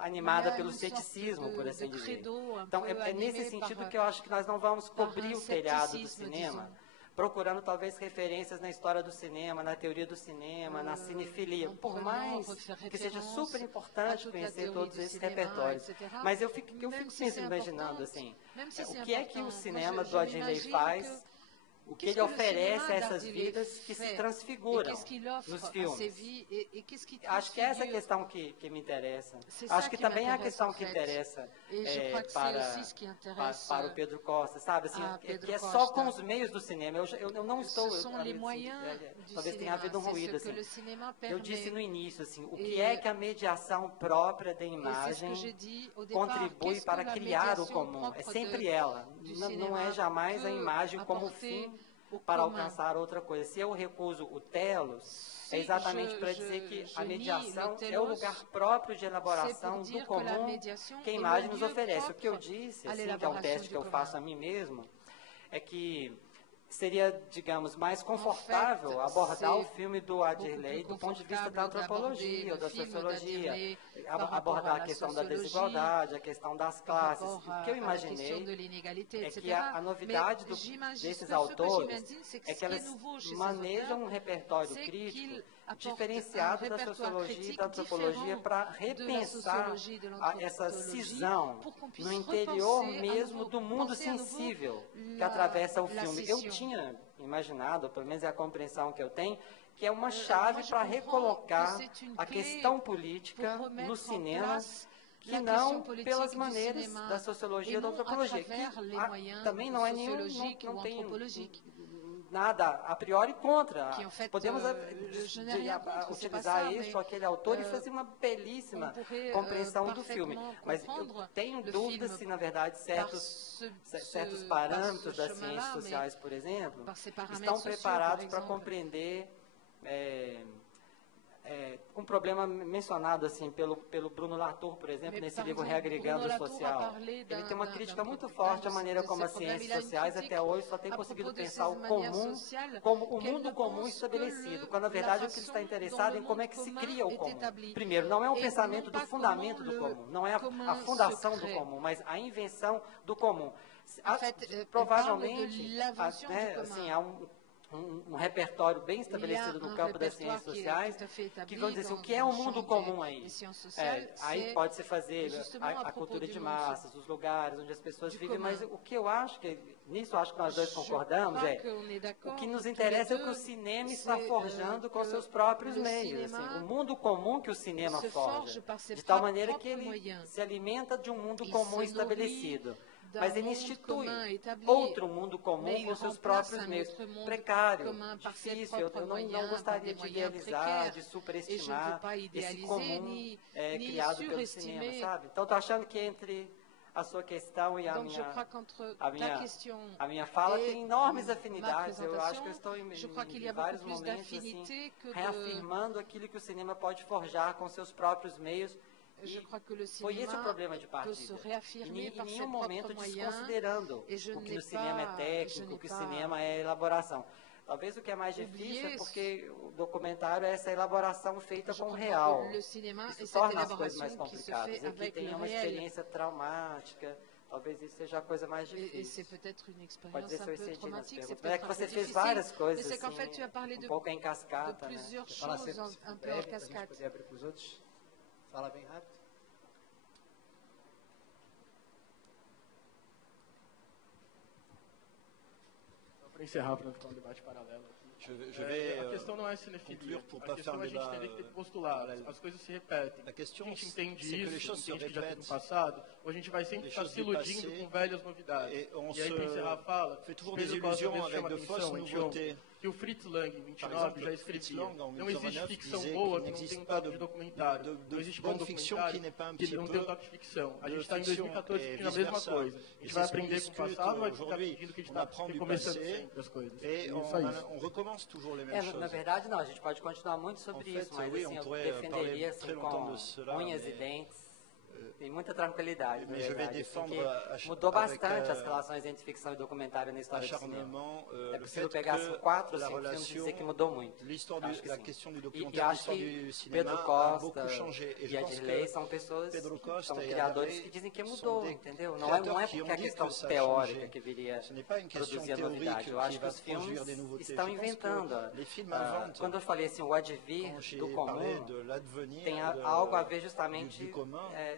animada pelo ceticismo, por assim dizer. Então, é nesse sentido que eu acho que nós não vamos cobrir o telhado do cinema, procurando talvez referências na história do cinema, na teoria do cinema, na cinefilia, por mais que seja super importante conhecer todos esses repertórios. Mas eu fico sempre imaginando, assim, o que é que o cinema do Adilei faz, o que ele oferece a essas vidas que se transfiguram nos filmes. Acho que essa é a questão que me interessa. Acho que também é a questão que interessa para o Pedro Costa, sabe? Assim, que é só com os meios do cinema. Eu não estou... talvez tenha havido um ruído. Assim. Eu disse no início, assim, o que é que a mediação própria da imagem contribui para criar o comum? É sempre ela. Não é jamais a imagem como fim para alcançar outra coisa. Se eu recuso o telos, é exatamente para dizer que a mediação é o lugar próprio de elaboração do comum que a imagem nos oferece. O que eu disse, assim, que é um teste que eu faço a mim mesmo, é que seria, digamos, mais confortável abordar o filme do Adilei do ponto de vista da antropologia ou da sociologia, abordar a questão da desigualdade, a questão das classes. O que eu imaginei é que a novidade desses autores é que elas manejam um repertório crítico diferenciado da sociologia e da antropologia para repensar essa cisão no interior mesmo do mundo sensível que atravessa o filme. Eu tinha imaginado, pelo menos é a compreensão que eu tenho, que é uma chave para recolocar a questão política no cinema, que não pelas maneiras da sociologia ou da antropologia, que também não é nenhum, não tem nada a priori contra. Podemos utilizar isso, aquele autor, e fazer uma belíssima compreensão do filme. Mas eu tenho dúvidas se, na verdade, certos parâmetros das ciências sociais, por exemplo, estão preparados para compreender um problema mencionado assim pelo Bruno Latour, por exemplo, nesse livro Reagregando o Social. Ele tem uma crítica muito forte à maneira como as ciências sociais até hoje só têm conseguido pensar o comum como o mundo comum estabelecido, quando na verdade o que ele está interessado em como é que se cria o comum. Primeiro, não é um pensamento do fundamento do comum, não é a fundação do comum, mas a invenção do comum. Provavelmente, assim, há um repertório bem estabelecido no campo das ciências sociais, que vão dizer assim, o que é um mundo comum aí? Aí pode-se fazer a cultura de massas, os lugares onde as pessoas vivem, mas o que eu acho, nisso eu acho que nós dois concordamos, o que nos interessa é o que o cinema está forjando com seus próprios meios, assim, o mundo comum que o cinema forja, de tal maneira que ele se alimenta de um mundo comum estabelecido. Mas ele institui outro mundo comum com seus próprios meios. Precário, difícil, eu não gostaria de idealizar, de superestimar esse comum criado pelo cinema, sabe? Então, estou achando que entre a sua questão e a minha fala tem enormes afinidades. Eu acho que eu estou em vários momentos assim, reafirmando aquilo que o cinema pode forjar com seus próprios meios. Foi esse o problema de partida. Em nenhum momento desconsiderando o que o cinema é técnico, o que o cinema é elaboração. Talvez o que é mais difícil é porque o documentário é essa elaboração feita com o real. Isso torna as coisas mais complicadas. E aqui tem uma experiência traumática. Talvez isso seja a coisa mais difícil. Pode dizer se eu entendi nas perguntas. Mas é que você fez várias coisas, assim, um pouco em cascata, né? Você fala sempre breve, para a gente poder abrir para os outros. Fala bem rápido. Para encerrar, para não ficar um debate paralelo aqui. A questão não é cinefilia. A questão é a gente entender que tem postulados. As coisas se repetem. A gente entende isso, entende que já teve no passado, ou a gente vai sempre estar se iludindo com velhas novidades. E aí, para encerrar a fala, Pedro Costa chama atenção que o Fritz Lang, em 29, já escrevia: não existe ficção boa que não tenha um toque de documentário. Não existe bom documentário que não tenha um toque de ficção. A gente está em 2014 pedindo a mesma coisa. A gente vai aprender com o passado, vai ficar pedindo que a gente está recomeçando sempre as coisas. Na verdade, não. A gente pode continuar muito sobre isso, mas assim, eu defenderia assim, com unhas e dentes. Tem muita tranquilidade, na verdade, porque mudou bastante as relações entre ficção e documentário na história do cinema. É possível pegar 4 ou 5 filmes e dizer que mudou muito. Acho que sim. E acho que Pedro Costa e Adirley são pessoas, são criadores que dizem que mudou, entendeu? Não é porque a questão teórica que viria produzir a novidade. Eu acho que os filmes estão inventando. Quando eu falei assim, o advir do comum, tem algo a ver justamente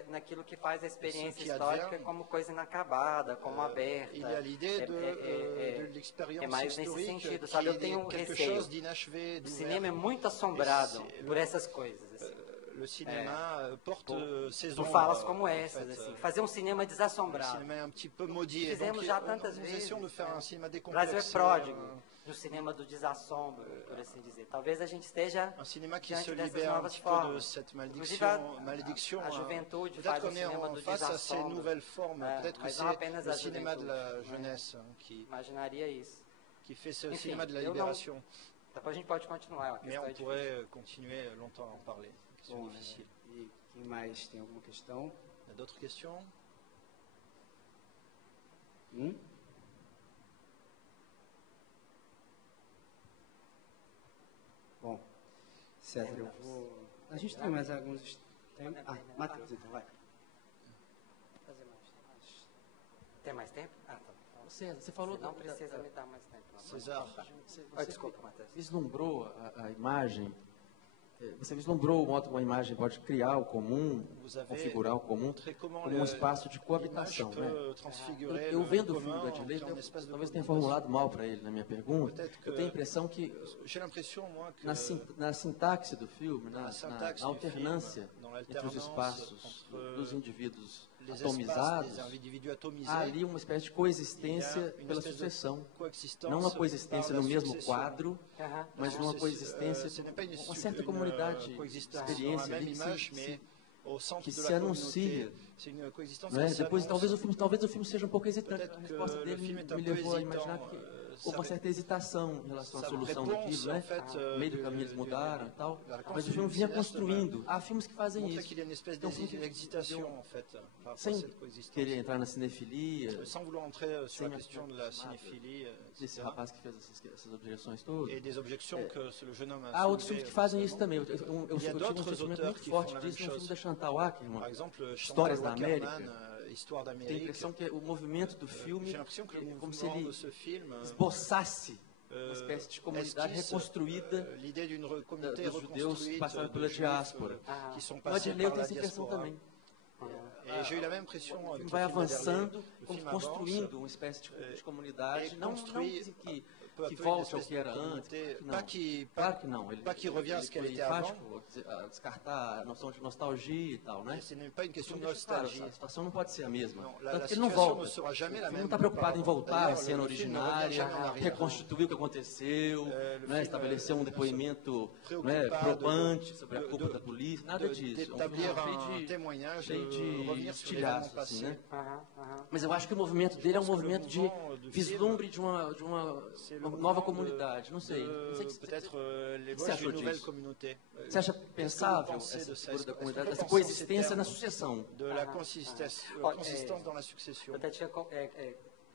naquilo que faz a experiência histórica como coisa inacabada, como aberta. É mais nesse sentido, sabe? Eu tenho um receio. O cinema é muito assombrado por essas coisas. Assim. Por falas como essas, assim. Fazer um cinema desassombrado. Fizemos já tantas vezes. O Brasil é pródigo no cinema do desassombro, por assim dizer. Talvez a gente esteja diante dessas novas formas. Inclusive a juventude faz o cinema do desassombro. Mas não apenas a juventude. Imaginaria isso. Enfim, depois a gente pode continuar. Mais on pourrait continuer longtemps à en parler. Bom, e quem mais tem alguma questão? Il y a d'autres questions? Bom, César, eu vou... A gente tem mais alguns... Matheus, então, vai. Tem mais tempo? Ah, tá. César, você falou... Não precisa me dar mais tempo. César. Desculpa, Matheus. Vislumbrou a imagem... Você vislumbrou o modo como a imagem pode criar o comum, configurar o comum, como um espaço de coabitação, né? Eu vendo o filme do Adirley, talvez tenha formulado mal para ele na minha pergunta, eu tenho a impressão que na sintaxe do filme, na alternância entre os espaços dos indivíduos atomizados, há ali uma espécie de coexistência pela sucessão. Não uma coexistência no mesmo quadro, mas uma coexistência, uma certa comunidade de experiência ali que se anuncia. Né? Depois, talvez o filme seja um pouco hesitante. A resposta dele me levou a imaginar que houve uma certa hesitação em relação à solução daquilo, né? No meio do caminho eles mudaram e tal, mas o filme vinha construindo. Há filmes que fazem isso. Então, sem querer entrar na cinefilia, sem esse rapaz que fez essas objeções todas. Há outros filmes que fazem isso também. Eu tive um sentimento muito forte disso no filme da Chantal Akerman, Histórias da América. Tenho a impressão que o movimento do filme é como se ele esboçasse uma espécie de comunidade reconstruída dos judeus que passaram pela diáspora. O Adileu tem essa impressão também. O filme vai avançando, construindo uma espécie de comunidade, não que volte ao que era antes. Claro que não. Ele foi enfático a descartar a noção de nostalgia e tal, né? Claro, a situação não pode ser a mesma. Tanto que ele não volta. Ele não está preocupado em voltar à cena originária, reconstituir o que aconteceu, né? Estabelecer um depoimento, né, probante sobre a culpa da polícia, nada disso. É um filme cheio de estilhaços, assim, né? Mas eu acho que o movimento dele é um movimento de vislumbre de uma nova comunidade. Não sei. O que você achou disso? Você acha pensável essa figura da comunidade, essa coexistência na sucessão? Eu até tinha,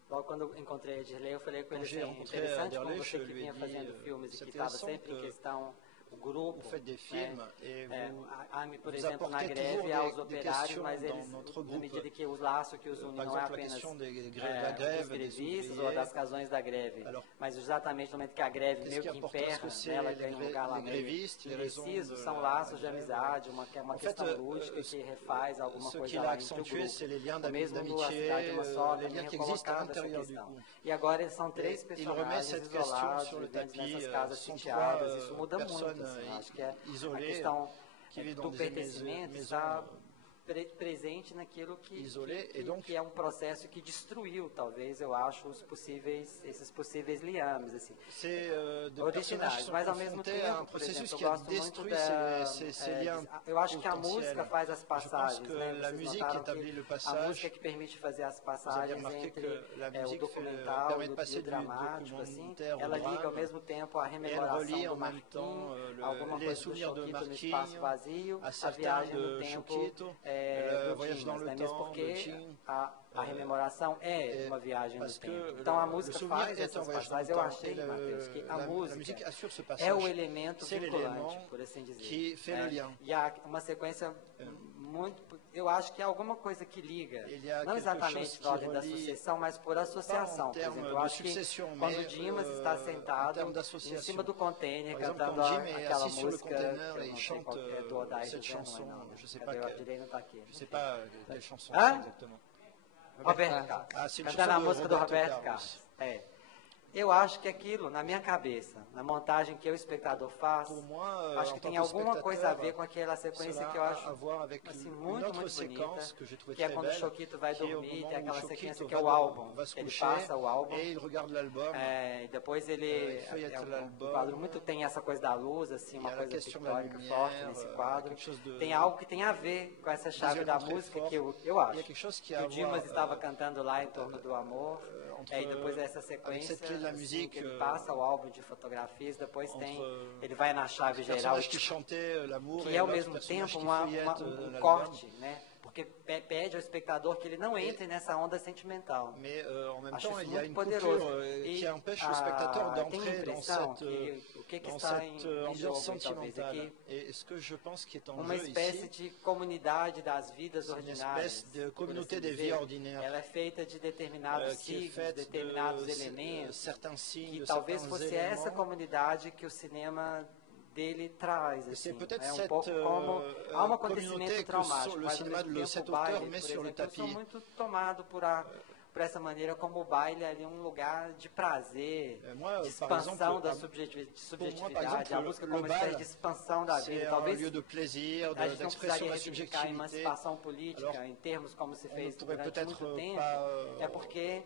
logo quando eu encontrei a Dirley, eu falei com ele assim, interessante como você que vinha fazendo filmes e que estava sempre em questão o grupo, por exemplo, na greve há os operários, mas eles, na medida que o laço que os une não é apenas dos grevistas ou das razões da greve, mas exatamente no momento que a greve meio que emperra, ela ganha um lugar lá meio indeciso, são laços de amizade, uma questão lúdica que refaz alguma coisa lá entre o grupo. O mesmo no A Cidade é uma Só também é colocada essa questão. E agora eles são três personagens isolados, vivendo nessas casas sitiadas, isso muda muito. Acho que a questão do pertencimento está presente naquilo que é um processo que destruiu, talvez, eu acho, esses possíveis liames, assim, originais, mas ao mesmo tempo, por exemplo, eu gosto muito eu acho que a música faz as passagens, né? Vocês notaram que a música que permite fazer as passagens entre o documental e o dramático, assim, ela liga ao mesmo tempo a rememoração do Marquinhos, alguma coisa do Choquito no espaço vazio, a viagem no tempo, né? Mesmo porque a rememoração é uma viagem no tempo. Então a música faz essas passagens. Eu achei, Matheus, que a música é o elemento vinculante, por assim dizer. E há uma sequência muito... Eu acho que é alguma coisa que liga, não exatamente na ordem da sucessão, mas por associação. Por exemplo, eu acho que quando o Dimas está sentado em cima do container, cantando aquela música, que eu não sei qual é, do Odair José, não, a Dirley não está aqui. Je ne sais pas quelle chanson c'est exactement. Roberto Carlos. Cantando a música do Roberto Carlos. Eu acho que aquilo, na minha cabeça, na montagem que o espectador faz, acho que tem alguma coisa a ver com aquela sequência que eu acho assim, muito bonita, que é quando o Choquito vai dormir, tem aquela sequência que é o álbum. Ele passa o álbum, e depois ele... O quadro muito tem essa coisa da luz, assim, uma coisa pictórica forte nesse quadro. Tem algo que tem a ver com essa chave da música que eu acho que o Dimas estava cantando lá em torno do amor. E depois essa sequência assim, que ele passa o álbum de fotografias, depois ele vai na chave geral, que é ao mesmo tempo um corte, né? Porque pede ao espectador que ele não entre nessa onda sentimental. Acho isso muito poderoso. E tem a impressão que o que está em jogo, talvez, aqui, uma espécie de comunidade das vidas ordinárias. Ela é feita de determinados signos, determinados elementos, que talvez fosse essa comunidade que o cinema dele traz, assim, é um pouco como há um acontecimento traumático, mas ao mesmo tempo o baile, por exemplo, eu sou muito tomado por essa maneira como o baile ali é um lugar de prazer, de expansão da subjetividade, a música como uma espécie de expansão da vida. Talvez a gente não precisaria reivindicar a emancipação política em termos como se fez durante muito tempo, é porque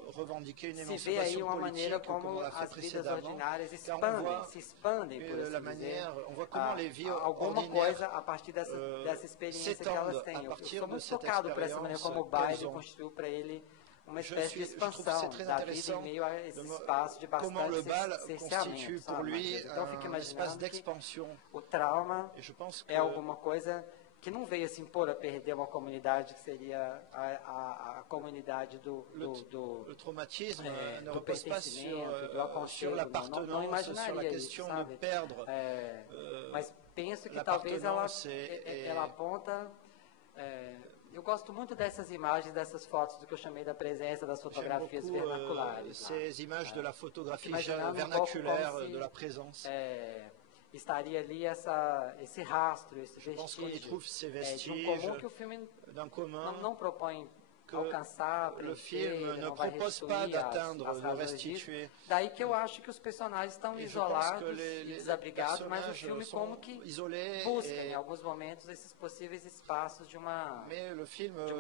se vê aí uma maneira como as vidas ordinárias se expandem, por assim dizer, alguma coisa a partir dessa experiência que elas têm. Eu sou muito tocado por essa maneira como o baile constituiu para ele uma espécie de expansão da vida em meio a esse espaço de bastante cerceamento, sabe? Então eu fico imaginando que o trauma é alguma coisa que não veio assim a perder uma comunidade que seria a comunidade do pertencimento, do aconchego. Não imaginaria isso, sabe? Mas penso que talvez ela aponta... eu gosto muito dessas imagens, dessas fotos do que eu chamei da presença das fotografias vernaculares. Ces images de la photographie vernaculaire, de la présence. Estaria ali esse rastro, esse vestígio de um comum que o filme não propõe alcançar, preencher, não vai restituir as razões disso. Daí que eu acho que os personagens estão isolados e desabrigados, mas o filme como que busca, em alguns momentos, esses possíveis espaços de uma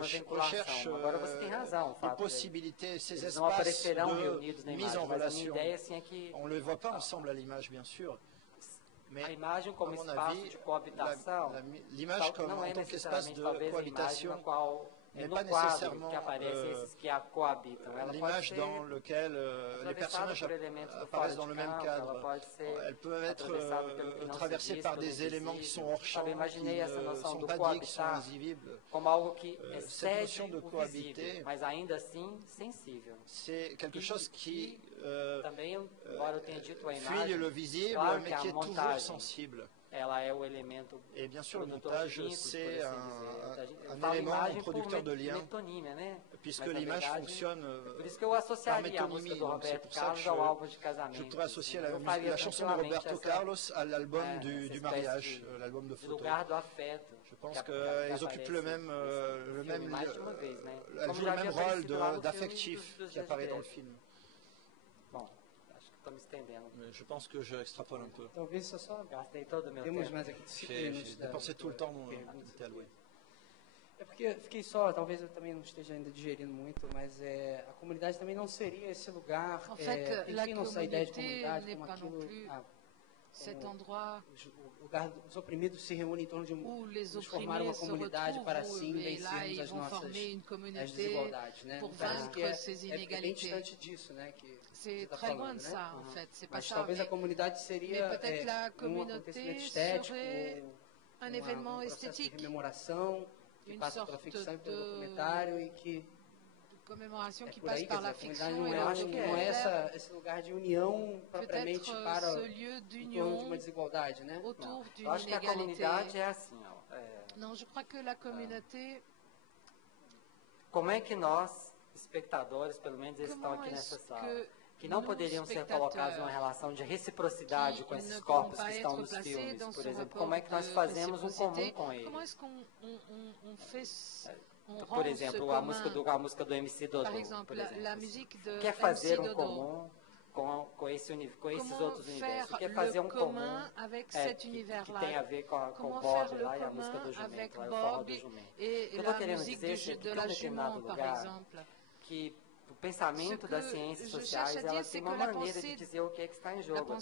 vinculação. Agora você tem razão, o fato eles não aparecerão reunidos na imagem, mas a minha ideia assim, é que a imagem como espaço de coabitação não é necessariamente talvez a imagem na qual no quadro que aparecem esses que a coabitam. Ela l'image dans lequel les personnages apparaissent dans le même cadre. Elles peuvent être traversées par des éléments qui sont hors champ, qui ne sont pas dits, qui sont invisibles. Como algo que excede o visível, mas ainda assim sensível. C'est quelque chose qui também, embora eu tenha dito a fuit imagem, le visible, claro mais qui est toujours sensible. Ela é o elemento. Et bien sûr, le montage, c'est un élément producteur de liens, puisque l'image fonctionne par métonymie. C'est pour ça que je pourrais associer la chanson de Roberto Carlos à l'album du mariage, l'album de photos. Je pense qu'elles occupent le même rôle d'affectif qui apparaît dans le film. Me estendendo. Je pense que je extrapole un peu. Talvez só gastei todo o meu temos tempo. mais aqui 5 minutos. J'ai dépensé tout le temps no hotel, É porque fiquei só, talvez eu também não esteja ainda digerindo muito, mas a comunidade também não seria esse lugar. En fait, la communauté n'est pas non plus cet endroit os oprimidos se reúnem em torno de formar uma comunidade para assim vencermos as nossas desigualdades, né? Pour vaincre ces inégalités. É bem distante disso, né? C'est très loin de ça, en fait. C'est pas ça. Talvez a comunidade seria peut-être la communauté serait un événement esthétique, de rememoração que passa pela ficção e pelo documentário e que commémoration qui passe par la fiction não é esse lugar de união propriamente para de uma desigualdade, né? Autour d'une eu acho que a comunidade é assim, Non, je crois que la communauté. Como é que nós, espectadores, pelo menos eles estão aqui nessa sala, que não poderiam ser colocados numa relação de reciprocidade com esses corpos que estão nos filmes, por exemplo, como é que nós fazemos um comum com eles? Por exemplo, a música do MC Dodô, por exemplo. Quer fazer um comum com esses outros universos? Quer fazer um comum que tem a ver com o Bob lá e a música do jumento, lá, o forró do jumento. Eu estou querendo dizer que em um determinado lugar, que o pensamento das ciências sociais, ela tem uma maneira de dizer o que é que está em jogo ali.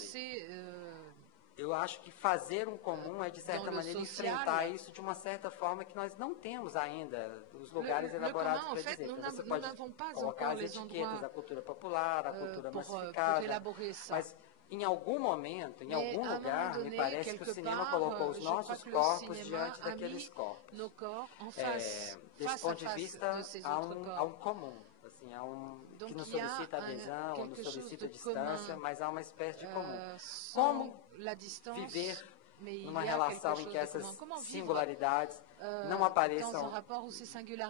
Eu acho que fazer um comum é, de certa maneira, enfrentar isso de uma certa forma que nós não temos ainda os lugares elaborados para dizer. Então, você pode colocar as etiquetas da cultura popular, a cultura massificada, mas em algum momento, em algum lugar, me parece que o cinema colocou os nossos corpos diante daqueles corpos. Desse ponto de vista, há um comum. Que nos solicita adesão, nos solicita distância, mas há uma espécie de comum. Como viver numa relação em que essas singularidades não apareçam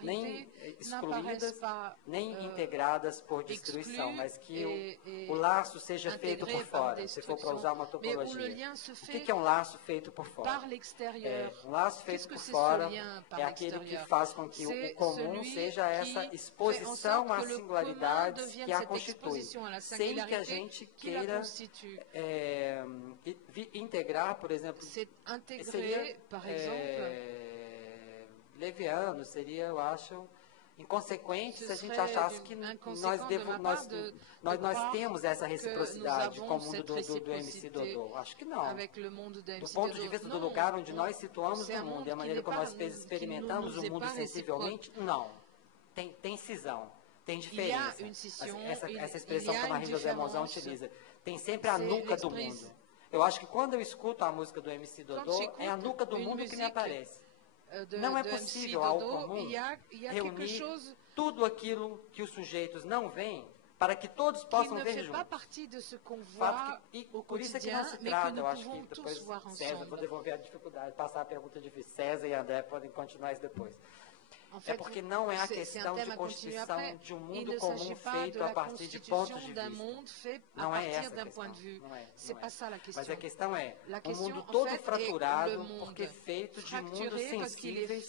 nem excluídas, nem integradas por destruição, mas que o laço seja feito por fora, se for para usar uma topologia. O que é um laço feito por fora? Um laço feito por fora é aquele que faz com que o comum seja essa exposição às singularidades que a constituem, sem que a gente queira integrar, por exemplo, seria leviano, seria, eu acho, inconsequente se a gente achasse que nós temos essa reciprocidade com o mundo do MC Dodô. Acho que não. Do ponto de vista do lugar onde nós situamos o mundo e a maneira como nós experimentamos o mundo sensivelmente, não. Tem cisão, tem diferença. Essa expressão que a Marie-José Mozan utiliza. Tem sempre a nuca do mundo. Eu acho que quando eu escuto a música do MC Dodô, é a nuca do mundo que me aparece. Não é possível ao comum reunir tudo aquilo que os sujeitos não veem para que todos possam ver juntos. Por isso é que não se trata, eu acho que depois César, vou devolver a dificuldade, passar a pergunta difícil. César e André podem continuar isso depois. É porque não é a questão de constituição de um mundo comum feito a partir de pontos de vista. Não é essa a questão. Mas a questão é um mundo todo fraturado, porque feito de mundos sensíveis,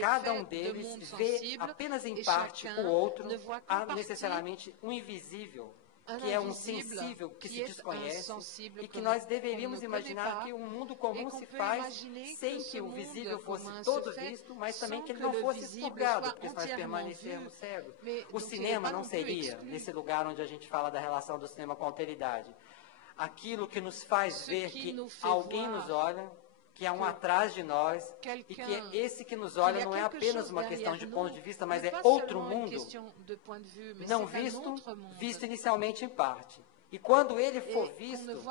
cada um deles vê apenas em parte o outro, há necessariamente um invisível, que é um sensível que se desconhece e que nós deveríamos imaginar que um mundo comum se faz sem que o visível fosse todo visto, mas também que ele não fosse expurgado, porque se nós permanecermos cegos. O cinema não seria, nesse lugar onde a gente fala da relação do cinema com a alteridade, aquilo que nos faz ver que alguém nos olha, que há um atrás de nós, e que esse que nos olha não é apenas uma questão de ponto de vista, mas é outro mundo, não visto, visto inicialmente em parte. E quando ele for visto,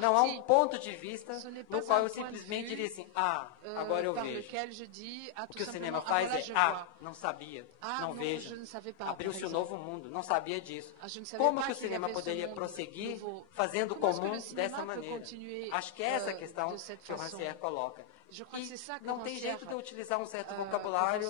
não há um ponto de vista no qual eu simplesmente diria assim, agora eu vejo. O que o cinema faz é, não sabia, não vejo. Abriu-se um novo mundo, não sabia disso. Como que o cinema poderia prosseguir fazendo comum dessa maneira? Acho que é essa a questão que o Rancière coloca. E não tem jeito de eu utilizar um certo vocabulário,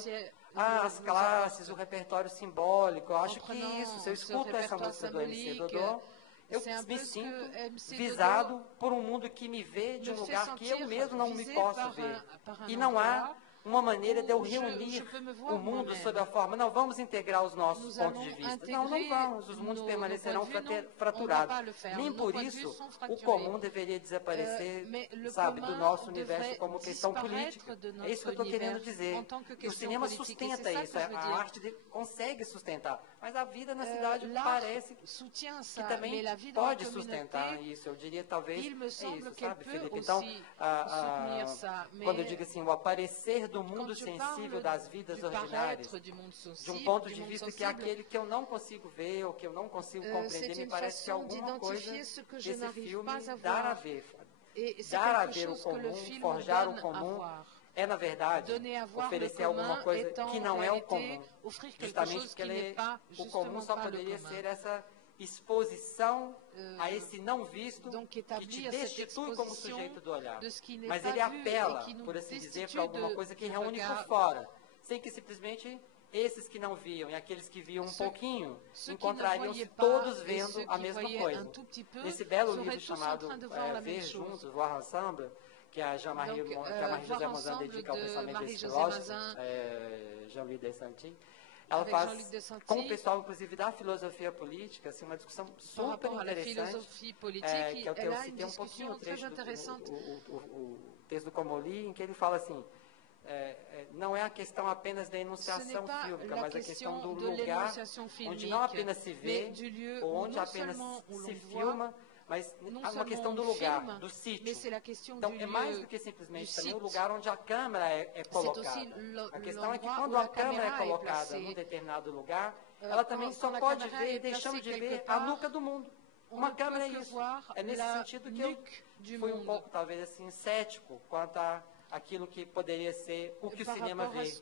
as classes, o repertório simbólico. Eu acho que isso, se eu escuto essa música do MC Dodô, eu me sinto visado por um mundo que me vê de um lugar que eu mesmo não me posso ver. E não há uma maneira de eu reunir o mundo sob a forma, não vamos integrar os nossos pontos de vista. Não vamos, os mundos permanecerão fraturados. Nem por isso o comum deveria desaparecer, sabe, do nosso universo como questão política. É isso que eu estou querendo dizer. E o cinema sustenta isso, a arte consegue sustentar. Mas a vida na cidade parece que também pode sustentar isso. Eu diria, talvez, é isso, sabe, Felipe? Então, quando eu digo assim, o aparecer do mundo sensível das vidas ordinárias, de um ponto de vista que é aquele que eu não consigo ver ou que eu não consigo compreender, me parece que alguma coisa desse filme dar a ver o comum, forjar o comum, é, na verdade, oferecer alguma coisa que não é o comum, justamente porque o comum só poderia ser essa exposição a esse não visto que te destitui como sujeito do olhar. Mas ele apela, por assim dizer, para alguma coisa que reúne por fora, sem que simplesmente esses que não viam e aqueles que viam um pouquinho encontrariam-se todos vendo a mesma coisa. Nesse belo livro chamado Ver Juntos, Voir Ensemble, que a Marie-José Mozan dedica ao pensamento desse filósofo, Jean-Louis Dessantin, ela faz com o pessoal, inclusive, da filosofia política, assim, uma discussão super interessante, que eu citei um pouquinho o texto do Comolli, em que ele fala assim, não é a questão apenas da enunciação fílmica, mas a questão do lugar onde não apenas se vê, ou onde apenas se filma, mas há uma questão do lugar, do sítio. Então, é mais do que simplesmente também o lugar onde a câmera é colocada. A questão é que quando a câmera é colocada num determinado lugar, ela também só pode ver, deixando de ver, a nuca do mundo. Uma câmera é isso. É nesse sentido que eu fui um pouco, talvez assim, cético quanto àquilo que poderia ser o que o cinema vê.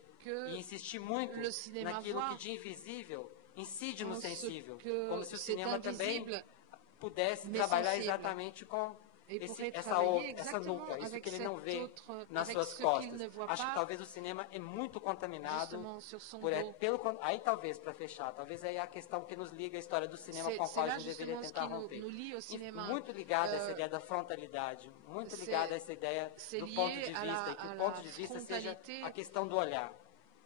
E insisti muito naquilo que de invisível incide no sensível. Como se o cinema também pudesse trabalhar exatamente com essa nuca, isso que ele não vê nas suas costas. Acho que talvez o cinema é muito contaminado aí talvez, para fechar, talvez aí a questão que nos liga a história do cinema com a qual a gente deveria tentar romper. Muito ligada a essa ideia da frontalidade, muito ligada a essa ideia do ponto de vista, e que o ponto de vista seja a questão do olhar.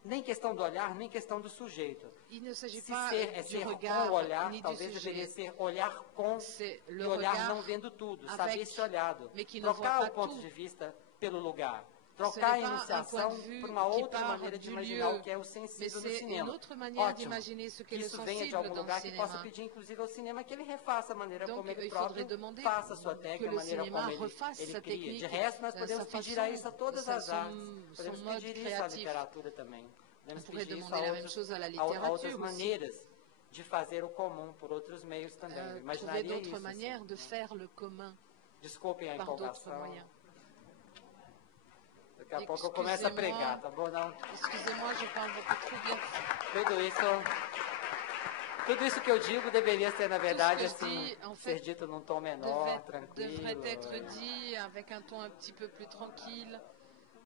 Nem questão do olhar, nem questão do sujeito. Se ser com o olhar, talvez deveria ser olhar com e olhar não vendo tudo, saber ser olhado. Trocar o ponto de vista pelo lugar. Trocar a enunciação por uma outra maneira de imaginar o que é o sensível do cinema. Ótimo. Que isso venha de algum lugar que possa pedir, inclusive, ao cinema que ele refaça a maneira como ele próprio faça a sua técnica, a maneira como ele cria. De resto, nós podemos pedir a isso a todas as artes. Podemos pedir isso à literatura também. Podemos pedir isso a outras maneiras de fazer o comum por outros meios também. Eu imaginaria isso. Desculpem a empolgação. Daqui a pouco eu começo a pregar, tá bom? Não? Excusez-moi, je parle beaucoup trop bien. Tudo isso que eu digo deveria ser, na verdade, assim, ser dito num tom menor, tranquilo. Devrait être dit avec un ton un petit peu plus tranquille.